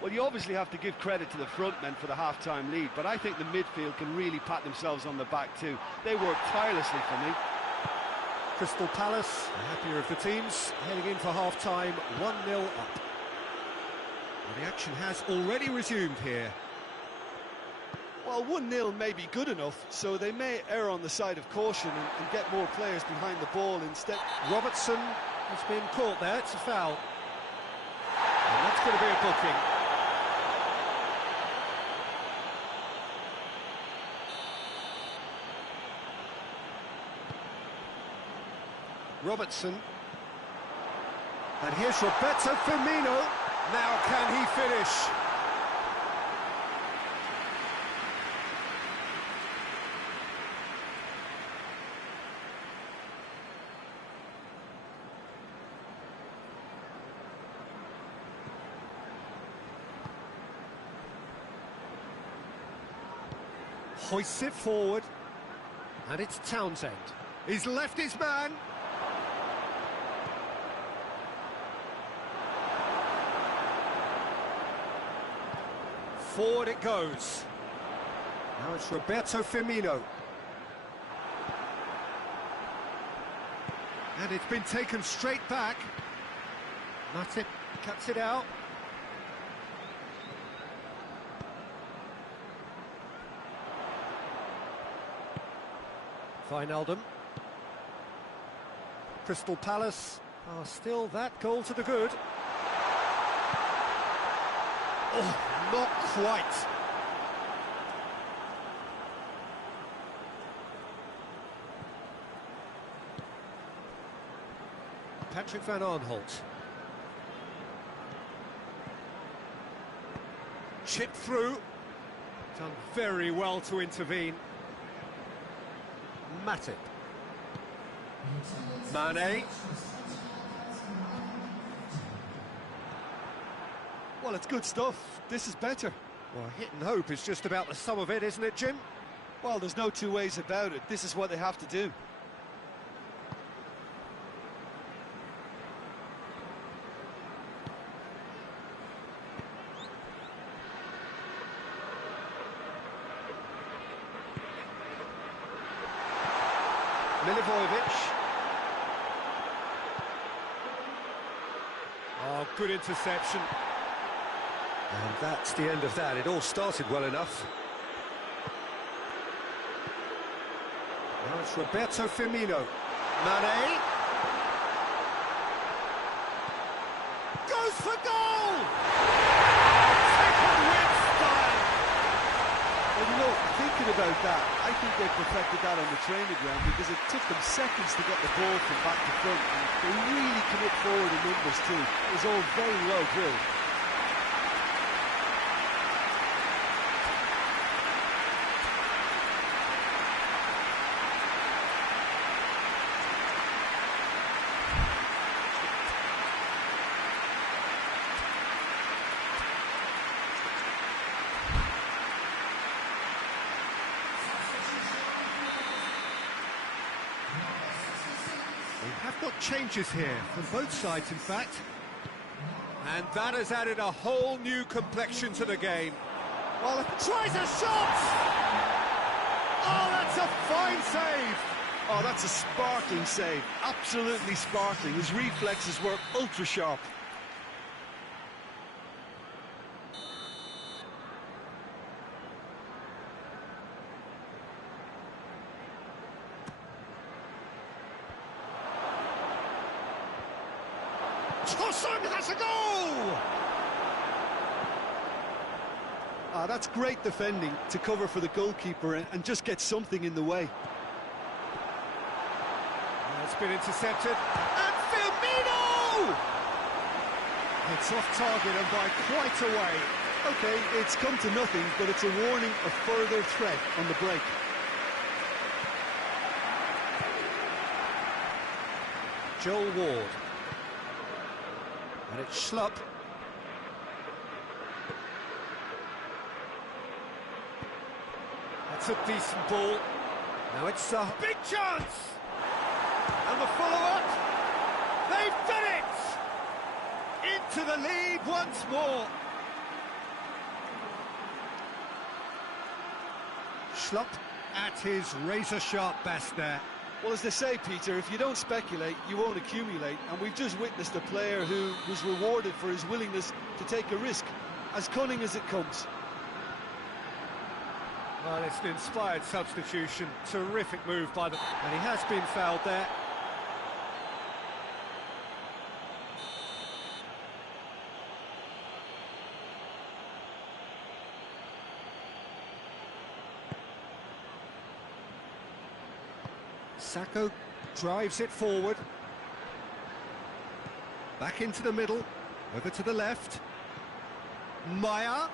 Well, you obviously have to give credit to the front men for the half-time lead, but I think the midfield can really pat themselves on the back too. They work tirelessly for me. Crystal Palace, the happier of the teams, heading in for half-time, 1-0 up. Well, the action has already resumed here. Well, 1-0 may be good enough, so they may err on the side of caution and get more players behind the ball instead. Robertson has been caught there, it's a foul. And that's going to be a booking. Robertson. And here's Roberto Firmino. Now can he finish? Hoists it forward. And it's Townsend. He's left his man. Forward it goes. Now it's Roberto Firmino. And it's been taken straight back. Matip cuts it out. Wijnaldum. Crystal Palace are still that goal to the good. Oh, not quite. Patrick van Aanholt. Chip through. Done very well to intervene. Matip. Mane. Well, it's good stuff. This is better. Well, hit and hope is just about the sum of it, isn't it, Jim? Well, there's no two ways about it. This is what they have to do. Milivojevic. Oh, good interception. And that's the end of that. It all started well enough. Now it's Roberto Firmino. Mane. Goes for goal! Second win style! Well, you know, thinking about that, I think they perfected that on the training ground because it took them seconds to get the ball from back to front, and they really commit forward in numbers too. It was all very well drilled. They have got changes here, from both sides in fact. And that has added a whole new complexion to the game. Well, tries a shot! Oh, that's a fine save! Oh, that's a sparkling save. Absolutely sparkling. His reflexes were ultra sharp. Tosun has a goal! That's great defending to cover for the goalkeeper and just get something in the way. It's been intercepted, and Firmino! It's off target and by quite a way. Okay, it's come to nothing, but it's a warning of further threat on the break. Joel Ward. And it's Schlupp. That's a decent ball. Now it's a big chance! And the follow-up. They've done it! Into the lead once more. Schlupp at his razor-sharp best there. Well, as they say, Peter, if you don't speculate, you won't accumulate. And we've just witnessed a player who was rewarded for his willingness to take a risk, as cunning as it comes. Well, it's an inspired substitution. Terrific move by the... And he has been fouled there. Sakho drives it forward. Back into the middle. Over to the left. Maya.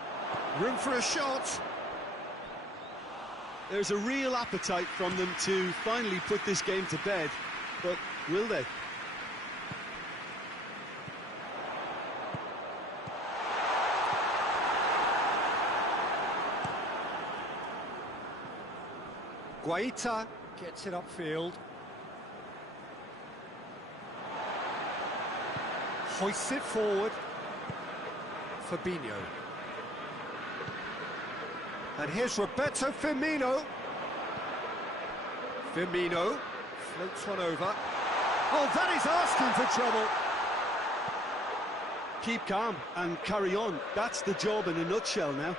Room for a shot. There's a real appetite from them to finally put this game to bed, but will they? Guaita gets it upfield. Hoists it forward. Fabinho. And here's Roberto Firmino. Firmino floats one over. Oh, that is asking for trouble. Keep calm and carry on. That's the job in a nutshell now.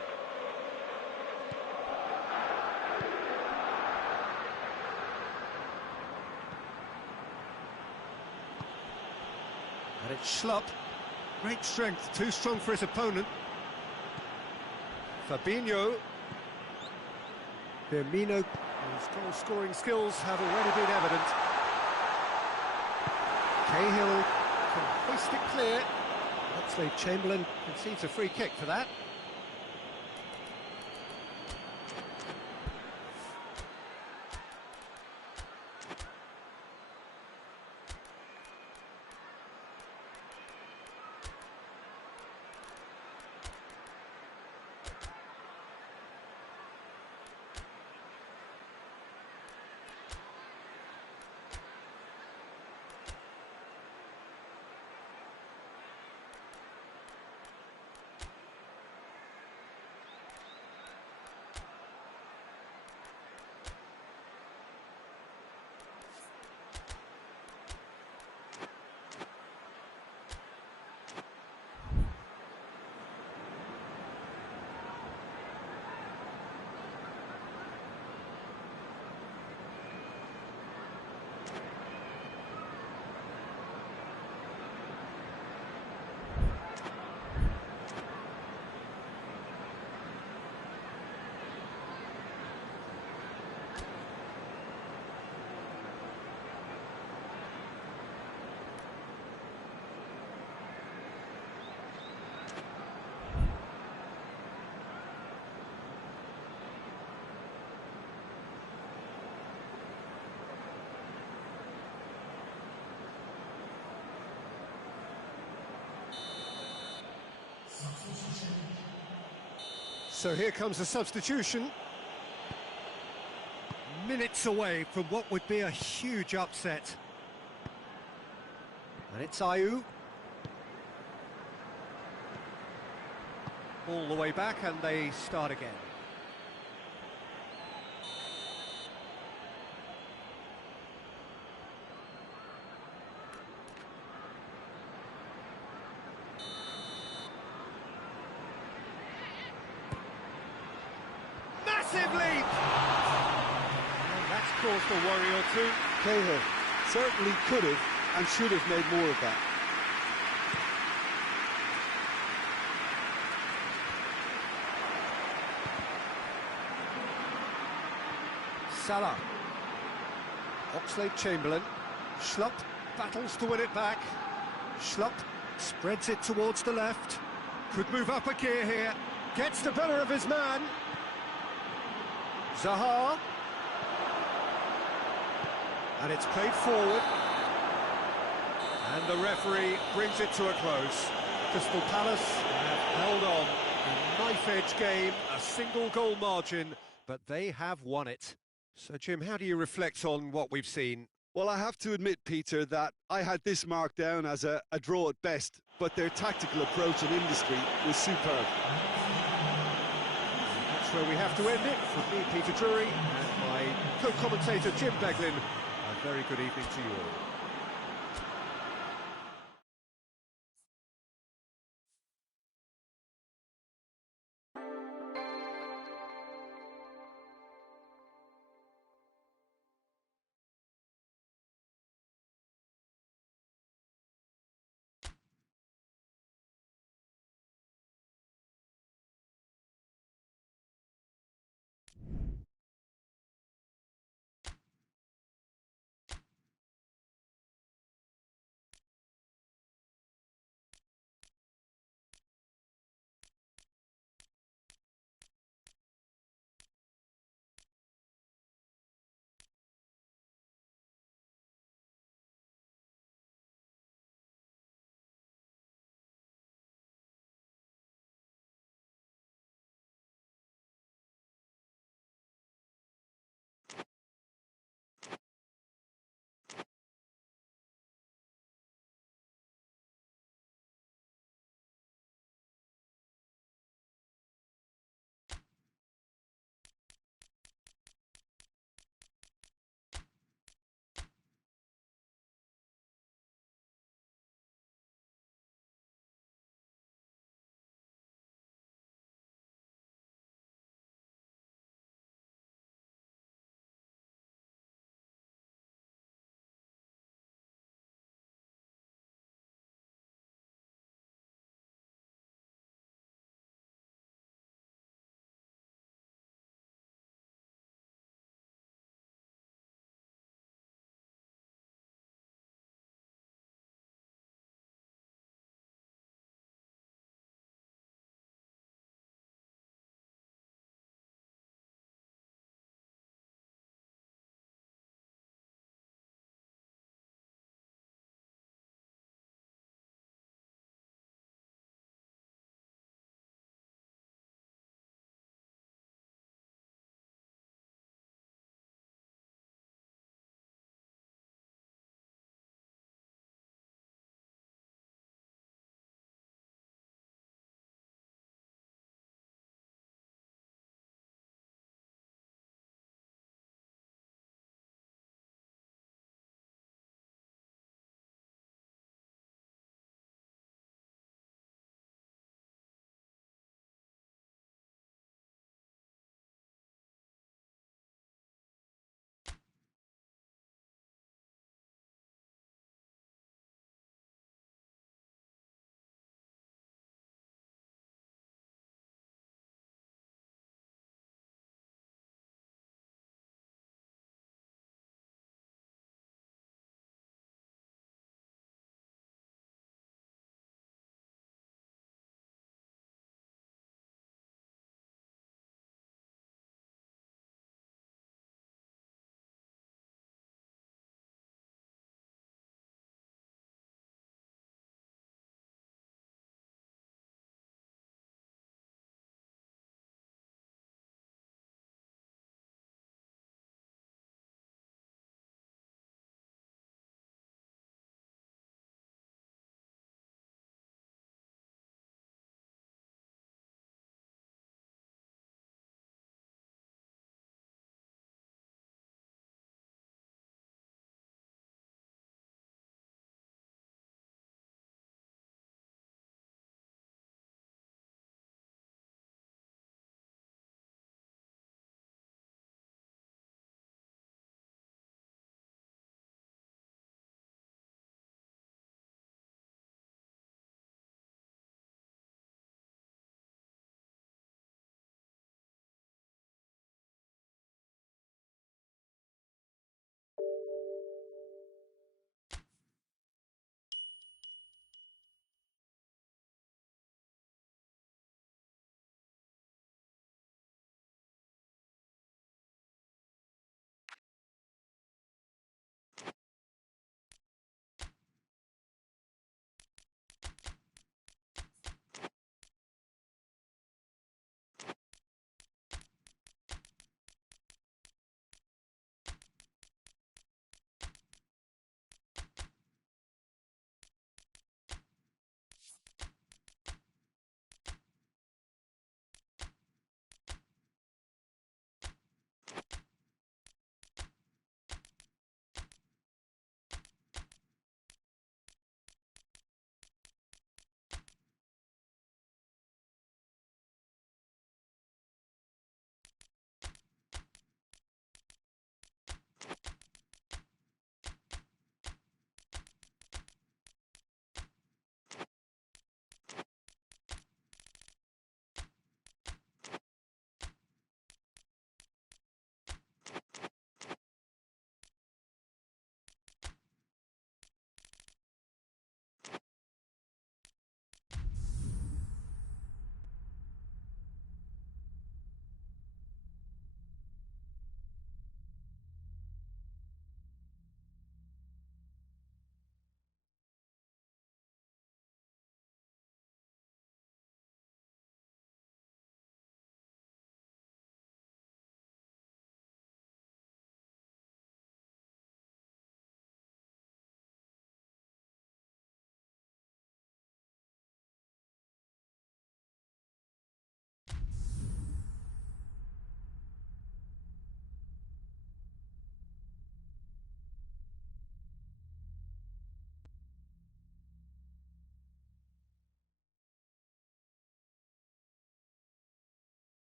And it's Schlupp. Great strength, too strong for his opponent. Fabinho. Firmino, whose goal-scoring skills have already been evident. Cahill can hoist it clear. Oxlade-Chamberlain concedes a free kick for that. So here comes the substitution. Minutes away from what would be a huge upset. And it's Ayew. All the way back, and they start again. Massive leap! And that's caused a worry or two. Cahill certainly could have and should have made more of that. Salah. Oxlade-Chamberlain. Schlupp battles to win it back. Schlupp spreads it towards the left. Could move up a gear here. Gets the better of his man. Zaha. And it's played forward. And the referee brings it to a close. Crystal Palace have held on. A knife-edge game, a single goal margin, but they have won it. So, Jim, how do you reflect on what we've seen? Well, I have to admit, Peter, that I had this marked down as a draw at best, but their tactical approach and industry was superb. That's where we have to end it. From me, Peter Drury, and my co-commentator, Jim Beglin. A very good evening to you all.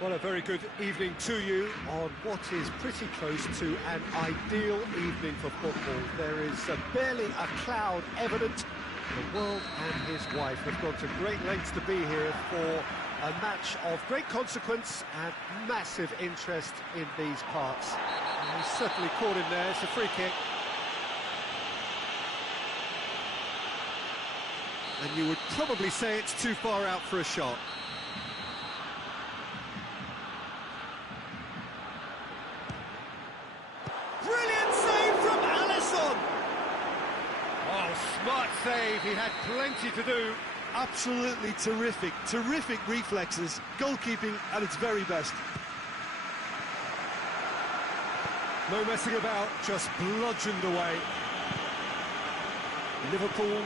Well, a very good evening to you on what is pretty close to an ideal evening for football. There is barely a cloud evident. The world and his wife have gone to great lengths to be here for a match of great consequence and massive interest in these parts. And he's certainly caught him there. It's a free kick. And you would probably say it's too far out for a shot. Brilliant save from Alisson! Oh, smart save, he had plenty to do. Absolutely terrific reflexes, goalkeeping at its very best. No messing about, just bludgeoned away. Liverpool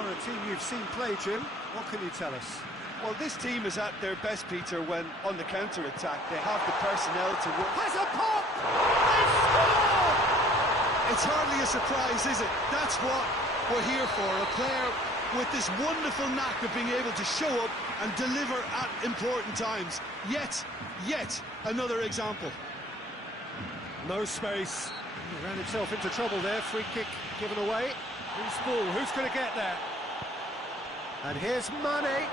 are a team you've seen play, Jim. What can you tell us? Well, this team is at their best, Peter, when on the counter-attack they have the personnel to work. Has a pop! They score! It's hardly a surprise, is it? That's what we're here for, a player with this wonderful knack of being able to show up and deliver at important times. Yet another example. No space. He ran himself into trouble there. Free kick given away. Who's ball? Who's going to get there? And here's Mane.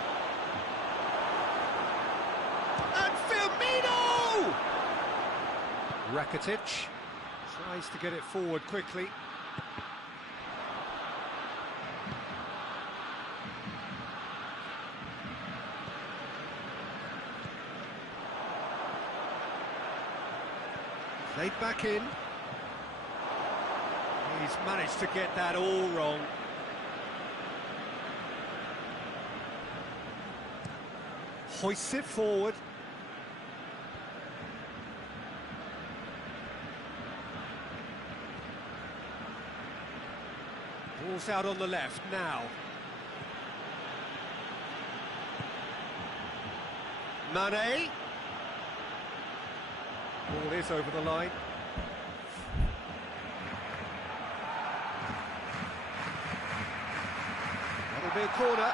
And Firmino! Rakitic tries to get it forward quickly. Played back in. He's managed to get that all wrong. Hoists it forward. Ball's out on the left now. Mane. Ball is over the line. That'll be a corner.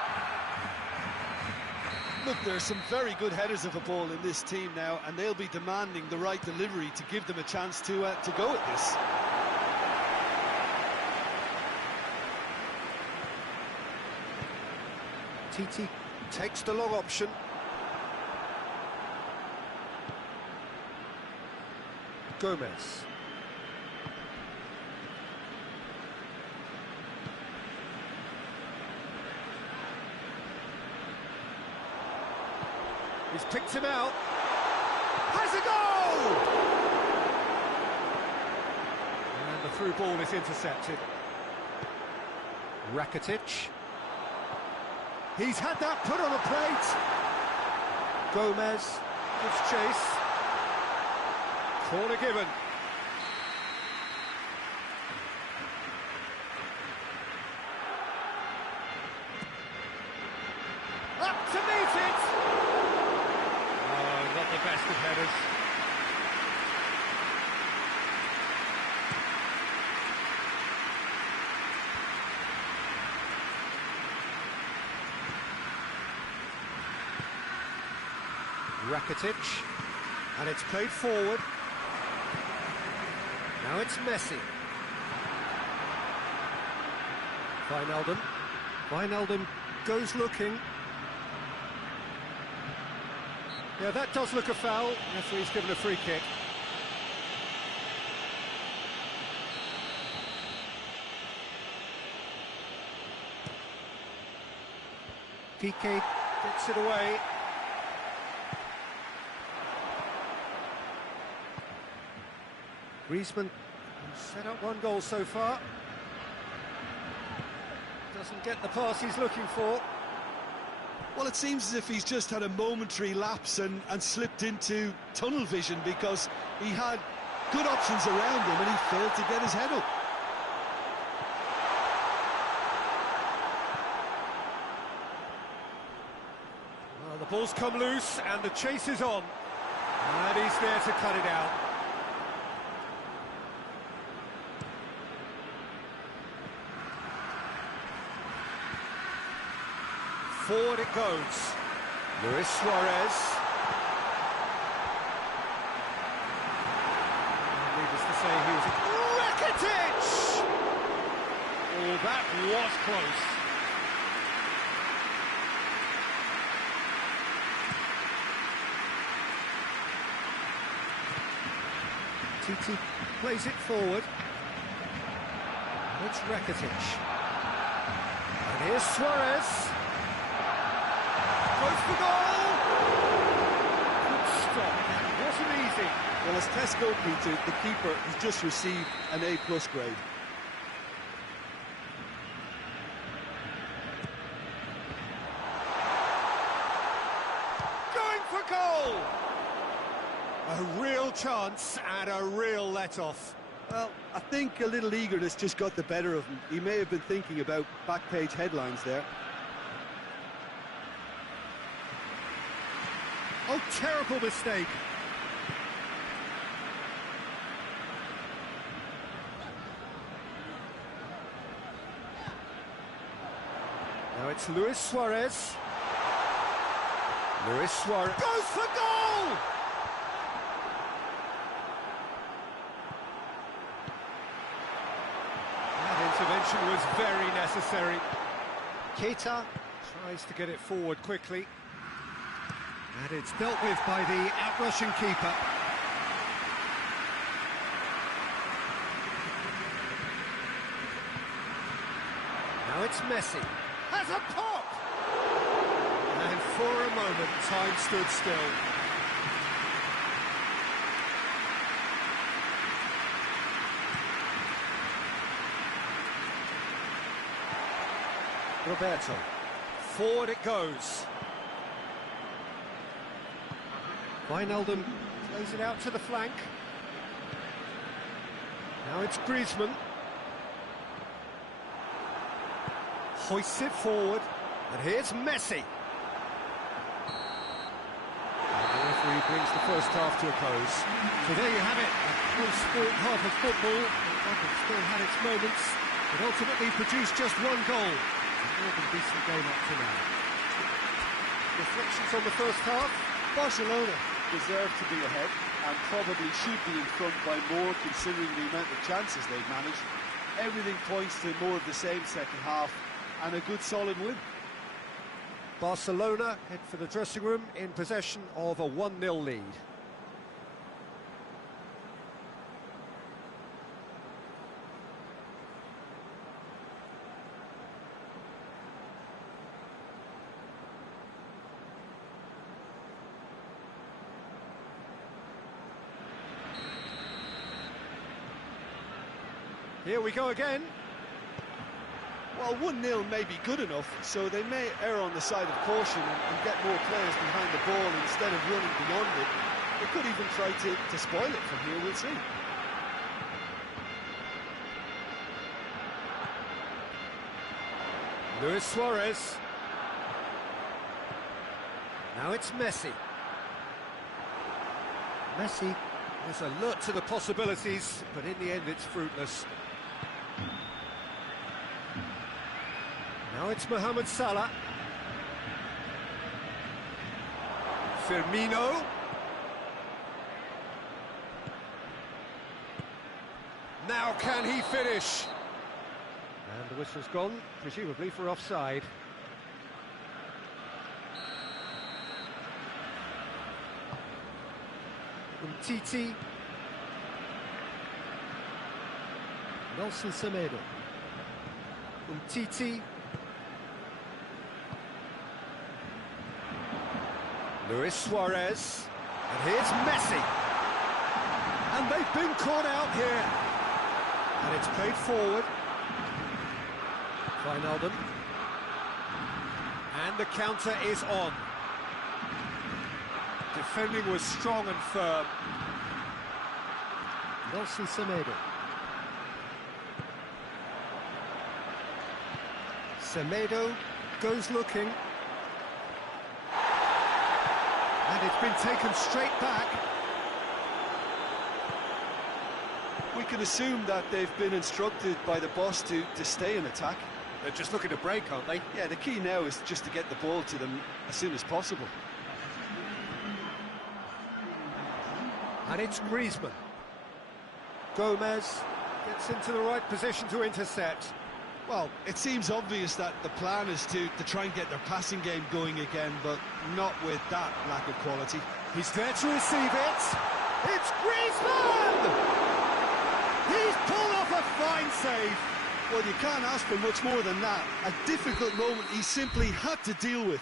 Look, there are some very good headers of a ball in this team now, and they'll be demanding the right delivery to give them a chance to go at this. Titi takes the long option. Gomez. He's picked him out. Has a goal! And the through ball is intercepted. Rakitic. He's had that put on a plate. Gomez gives chase. Corner given. Up to meet it! Oh, not the best of headers. Rakitic, and it's played forward. Now it's Messi. Wijnaldum. Wijnaldum goes looking. Yeah, that does look a foul. Referee's given a free kick. Piqué gets it away. Griezmann set up one goal so far. Doesn't get the pass he's looking for. Well, it seems as if he's just had a momentary lapse and slipped into tunnel vision, because he had good options around him and he failed to get his head up. Well, the ball's come loose and the chase is on. And he's there to cut it out. Forward it goes. Luis Suarez. say he was... Rakitic! Oh, that was close. Titi plays it forward. It's Rakitic. And here's Suarez. Goes for goal! Good stop. It wasn't easy. Well, as tests go, Peter, the keeper has just received an A+ grade. Going for goal! A real chance and a real let-off. Well, I think a little eagerness just got the better of him. He may have been thinking about back-page headlines there. Oh, terrible mistake. Now it's Luis Suarez. Luis Suarez goes for goal! That intervention was very necessary. Keita tries to get it forward quickly. And it's dealt with by the out-rushing keeper. Now it's Messi. Has a pop! And for a moment, time stood still. Roberto. Forward it goes. Wijnaldum plays it out to the flank. Now it's Griezmann. Hoists it forward. And here's Messi. And the referee brings the first half to a close. So there you have it. A full sport half of football. It still had its moments. It ultimately produced just one goal. A more than decent game up to now. Reflections on the first half? Barcelona deserve to be ahead and probably should be in front by more considering the amount of chances they've managed. Everything points to more of the same second half and a good solid win. Barcelona head for the dressing room in possession of a 1-0 lead. Here we go again. Well, 1-0 may be good enough, so they may err on the side of caution and get more players behind the ball instead of running beyond it. They could even try to spoil it from here, we'll see. Luis Suarez. Now it's Messi. Messi is alert to the possibilities, but in the end it's fruitless. Now it's Mohamed Salah. Firmino. Now can he finish? And the whistle's gone, presumably for offside. Umtiti. Nelson Semedo. Umtiti. Luis Suarez. And here's Messi. And they've been caught out here. And it's played forward. Wijnaldum. And the counter is on. Defending was strong and firm. Nelson Semedo. Semedo goes looking. And it's been taken straight back. We can assume that they've been instructed by the boss to stay in attack. They're just looking to break, aren't they? Yeah, the key now is just to get the ball to them as soon as possible. And it's Griezmann. Gomez gets into the right position to intercept. Well, it seems obvious that the plan is to try and get their passing game going again, but not with that lack of quality. He's there to receive it. It's Griezmann! He's pulled off a fine save. Well, you can't ask for much more than that. A difficult moment he simply had to deal with.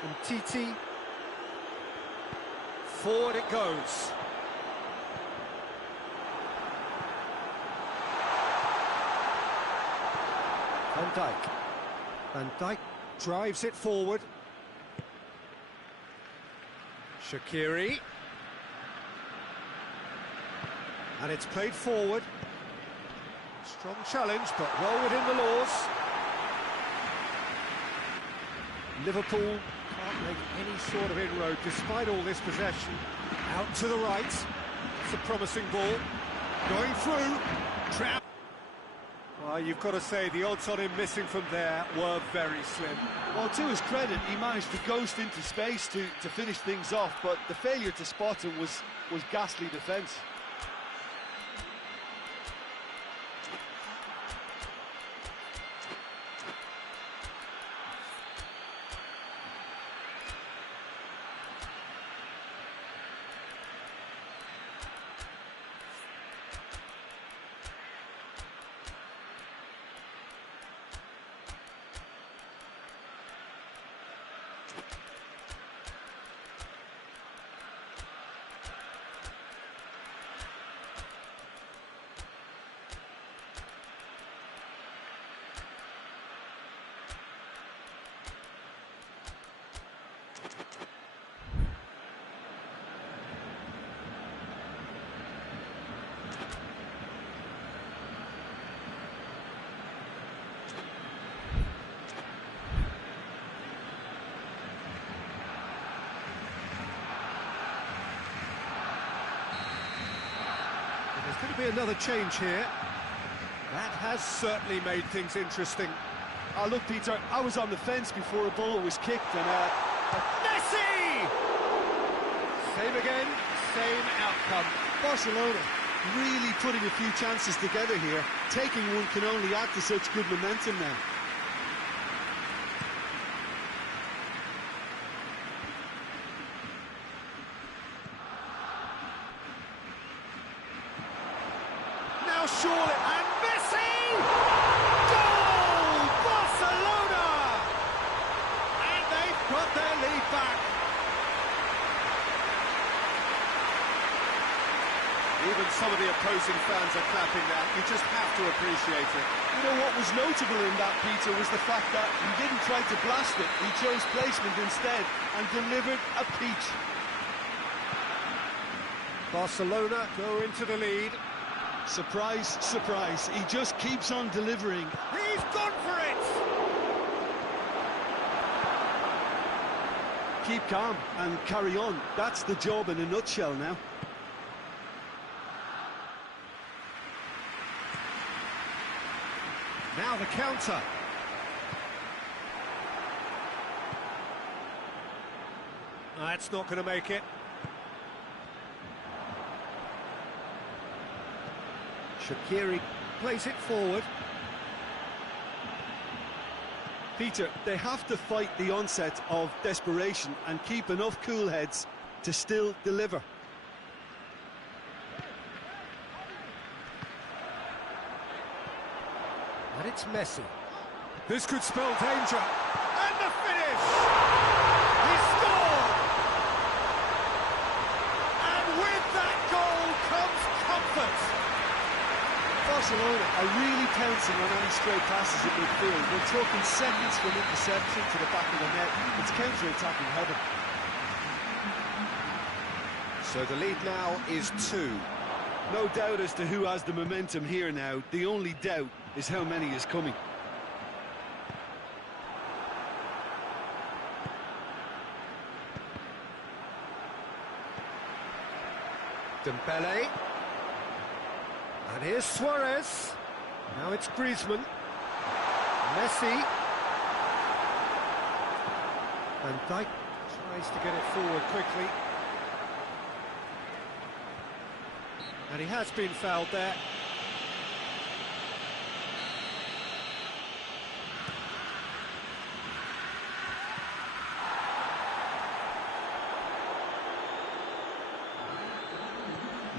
And Titi, forward it goes. Van Dijk. Van Dijk drives it forward. Shaqiri. And it's played forward. Strong challenge, but well within the laws. Liverpool can't make any sort of inroad despite all this possession. Out to the right. It's a promising ball. Going through. Trap. Well, you've got to say the odds on him missing from there were very slim. Well, to his credit, he managed to ghost into space to finish things off, but the failure to spot him was ghastly defence. There's going to be another change here. That has certainly made things interesting. Look, Peter, I was on the fence before a ball was kicked, and Messi! Same again, same outcome. Barcelona really putting a few chances together here. Taking one can only add to such good momentum now. Now surely, and Messi! Goal! Barcelona! And they've got their lead back. Even some of the opposing fans are clapping that. You just have to appreciate it. You know what was notable in that, Peter, was the fact that he didn't try to blast it. He chose placement instead and delivered a peach. Barcelona go into the lead. Surprise, surprise, he just keeps on delivering. He's gone for it! Keep calm and carry on. That's the job in a nutshell now. Now the counter. That's not going to make it. Shaqiri plays it forward. Peter, they have to fight the onset of desperation and keep enough cool heads to still deliver. And it's Messi. This could spell danger. And the finish! He scored! And with that goal comes comfort. Barcelona are really pouncing on any stray passes in midfield. They're talking seconds from interception to the back of the net. It's counter-attacking heaven. So the lead now is 2. No doubt as to who has the momentum here now. The only doubt is how many is coming. Dembele. And here's Suarez. Now it's Griezmann. Messi. Van Dijk tries to get it forward quickly. And he has been fouled there.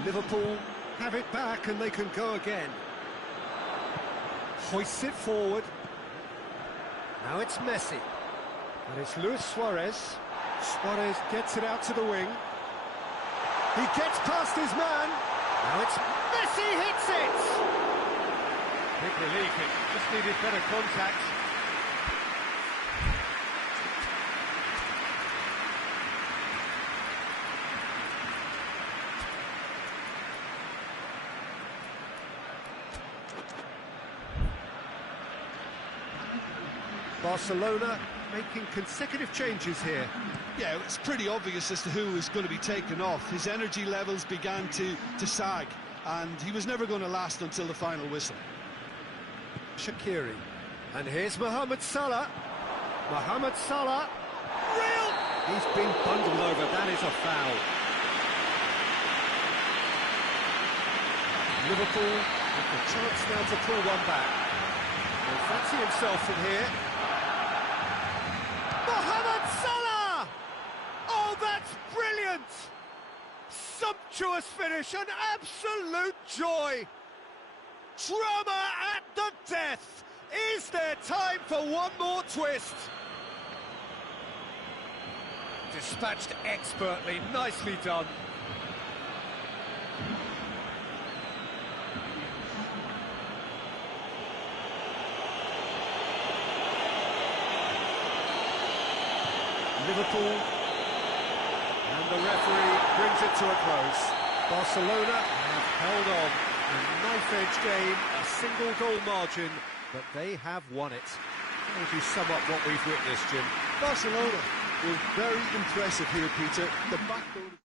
Liverpool have it back and they can go again. Hoists it forward. Now it's Messi. And it's Luis Suarez. Suarez gets it out to the wing. He gets past his man. Now it's Messi hits it! Big relief, it just needed better contact. Barcelona making consecutive changes here. Yeah, it's pretty obvious as to who is going to be taken off. His energy levels began to sag, and he was never going to last until the final whistle. Shaqiri. And here's Mohamed Salah. Mohamed Salah. Real! He's been bundled over. That is a foul. Liverpool with the chance now to pull one back. He'll fancy himself from here. Mohamed Salah! Oh, that's brilliant! Sumptuous finish, an absolute joy! Drama at the death! Is there time for one more twist? Dispatched expertly, nicely done. Liverpool, and the referee brings it to a close. Barcelona have held on, a knife-edge game, a single goal margin, but they have won it. How would you sum up what we've witnessed, Jim? Barcelona were very impressive here, Peter. The backbone